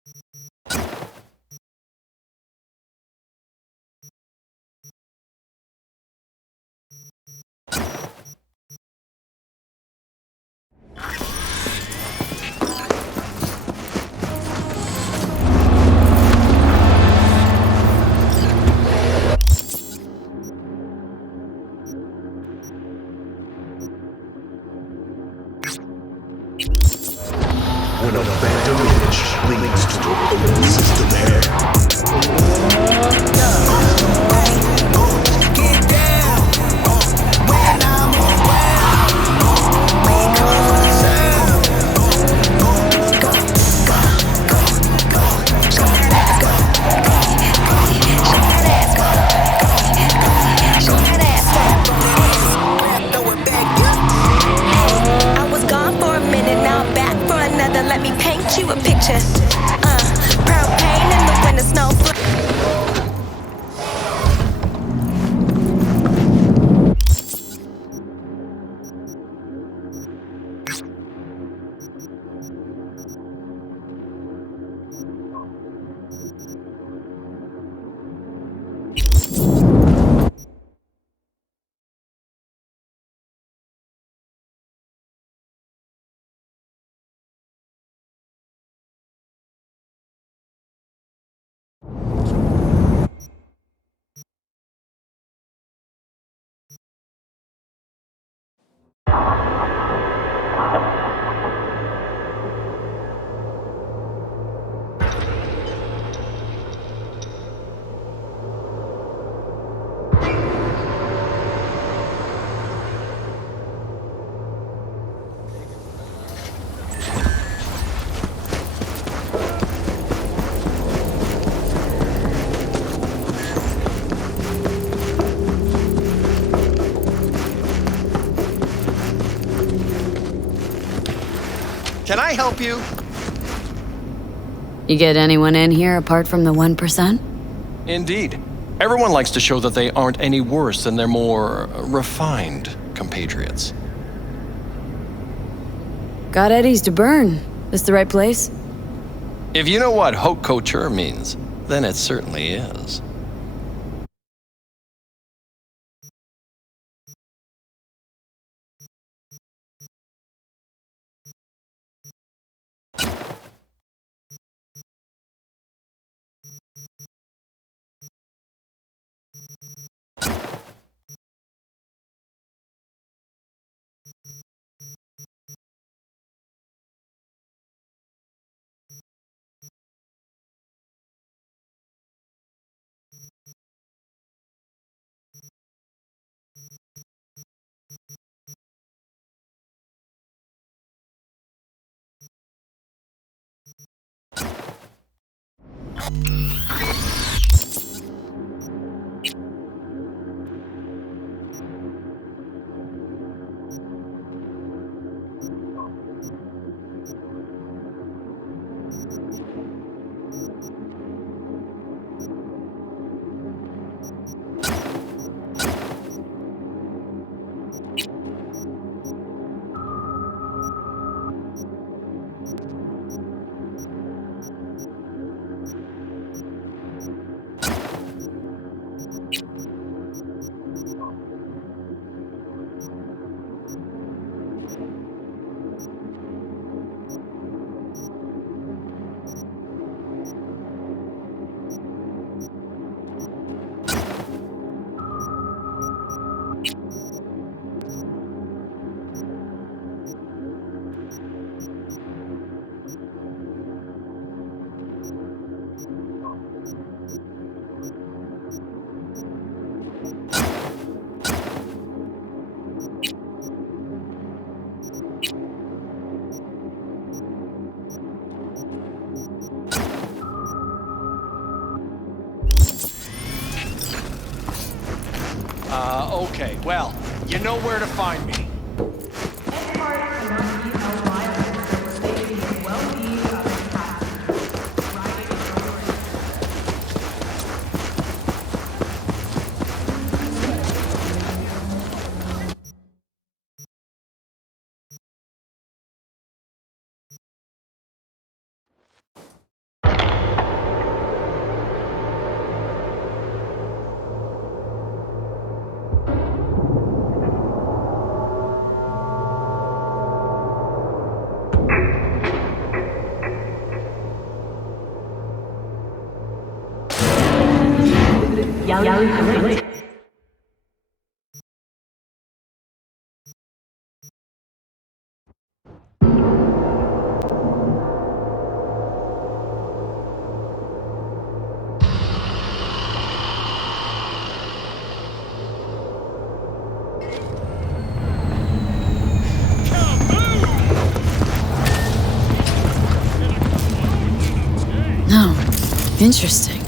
When a phantom image leads to the belief system head. Get down when I'm around. Because of the sound. Go, go, go, go. Show that ass, go, go, go. Show that ass, go, go, go. Show that ass, go. Grab, throw it back, yeah. I was gone for a minute, now I'm back for another. Let me paint you a picture. Pearl pain in the winter snow. Can I help you? You get anyone in here apart from the 1%? Indeed. Everyone likes to show that they aren't any worse than their more refined compatriots. Got eddies to burn. This the right place? If you know what haute couture means, then it certainly is. Okay, well, you know where to find me. No. Interesting.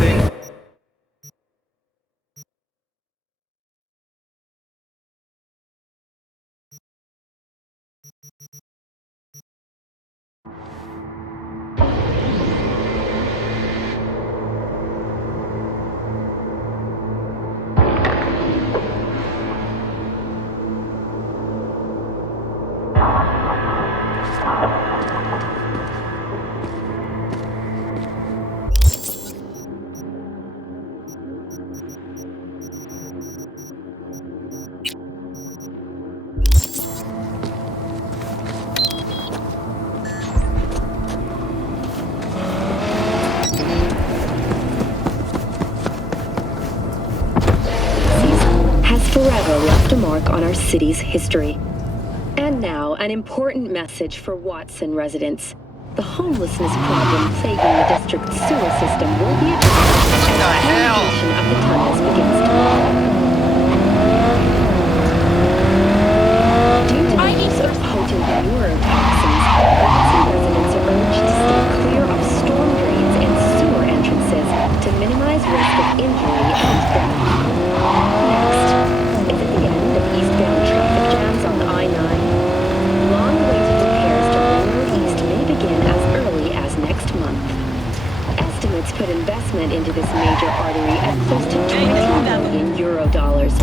thing. Has forever left a mark on our city's history. And now, an important message for Watson residents. The homelessness problem plaguing the district's sewer system will be addressed as irrigation of the tunnels begins tomorrow. Due to the use of potent neurotoxins, Watson residents are urged to stay clear of storm drains and sewer entrances to minimize risk of injury and death. Next, is at the end of eastbound traffic jams on the I-9. Long-awaited repairs to Ring Road East may begin as early as next month. Estimates put investment into this major artery at close to 20 million euro dollars.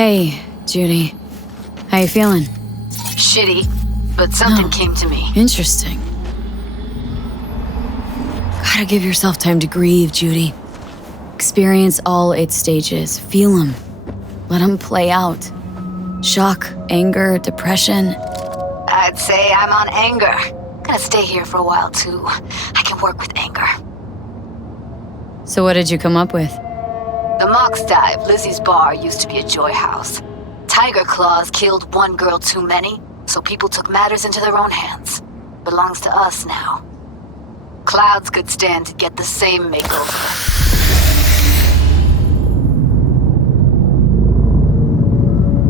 Hey, Judy. How you feeling? Shitty, but something came to me. Interesting. Gotta give yourself time to grieve, Judy. Experience all its stages. Feel them. Let them play out. Shock, anger, depression. I'd say I'm on anger. Gonna stay here for a while, too. I can work with anger. So what did you come up with? The Mox Dive, Lizzie's bar, used to be a joy house. Tiger Claws killed one girl too many, so people took matters into their own hands. Belongs to us now. Clouds could stand to get the same makeover.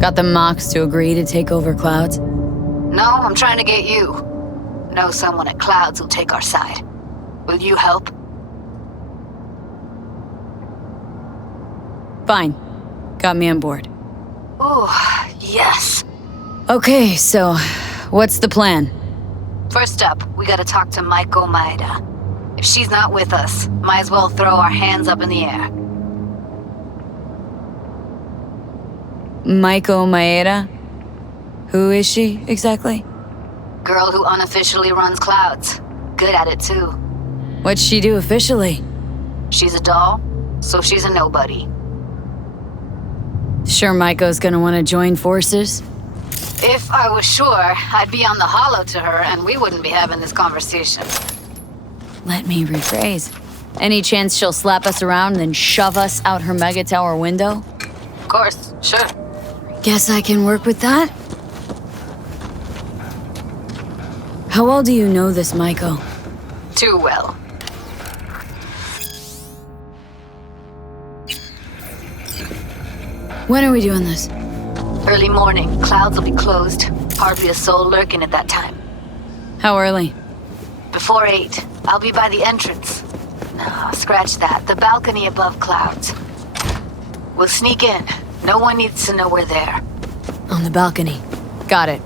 Got the Mox to agree to take over Clouds? No, I'm trying to get you. Know someone at Clouds who'll take our side. Will you help? Fine. Got me on board. Ooh, yes. Okay, so what's the plan? First up, we gotta talk to Maiko Maeda. If she's not with us, might as well throw our hands up in the air. Maiko Maeda? Who is she, exactly? Girl who unofficially runs Clouds. Good at it, too. What'd she do officially? She's a doll, so she's a nobody. Sure Maiko's gonna want to join forces? If I was sure, I'd be on the hollow to her and we wouldn't be having this conversation. Let me rephrase. Any chance she'll slap us around and then shove us out her mega tower window? Of course, sure. Guess I can work with that? How well do you know this Maiko? Too well. When are we doing this? Early morning, Clouds will be closed. Hardly a soul lurking at that time. How early? Before 8. I'll be by the entrance. No, scratch that. The balcony above Clouds. We'll sneak in. No one needs to know we're there. On the balcony. Got it.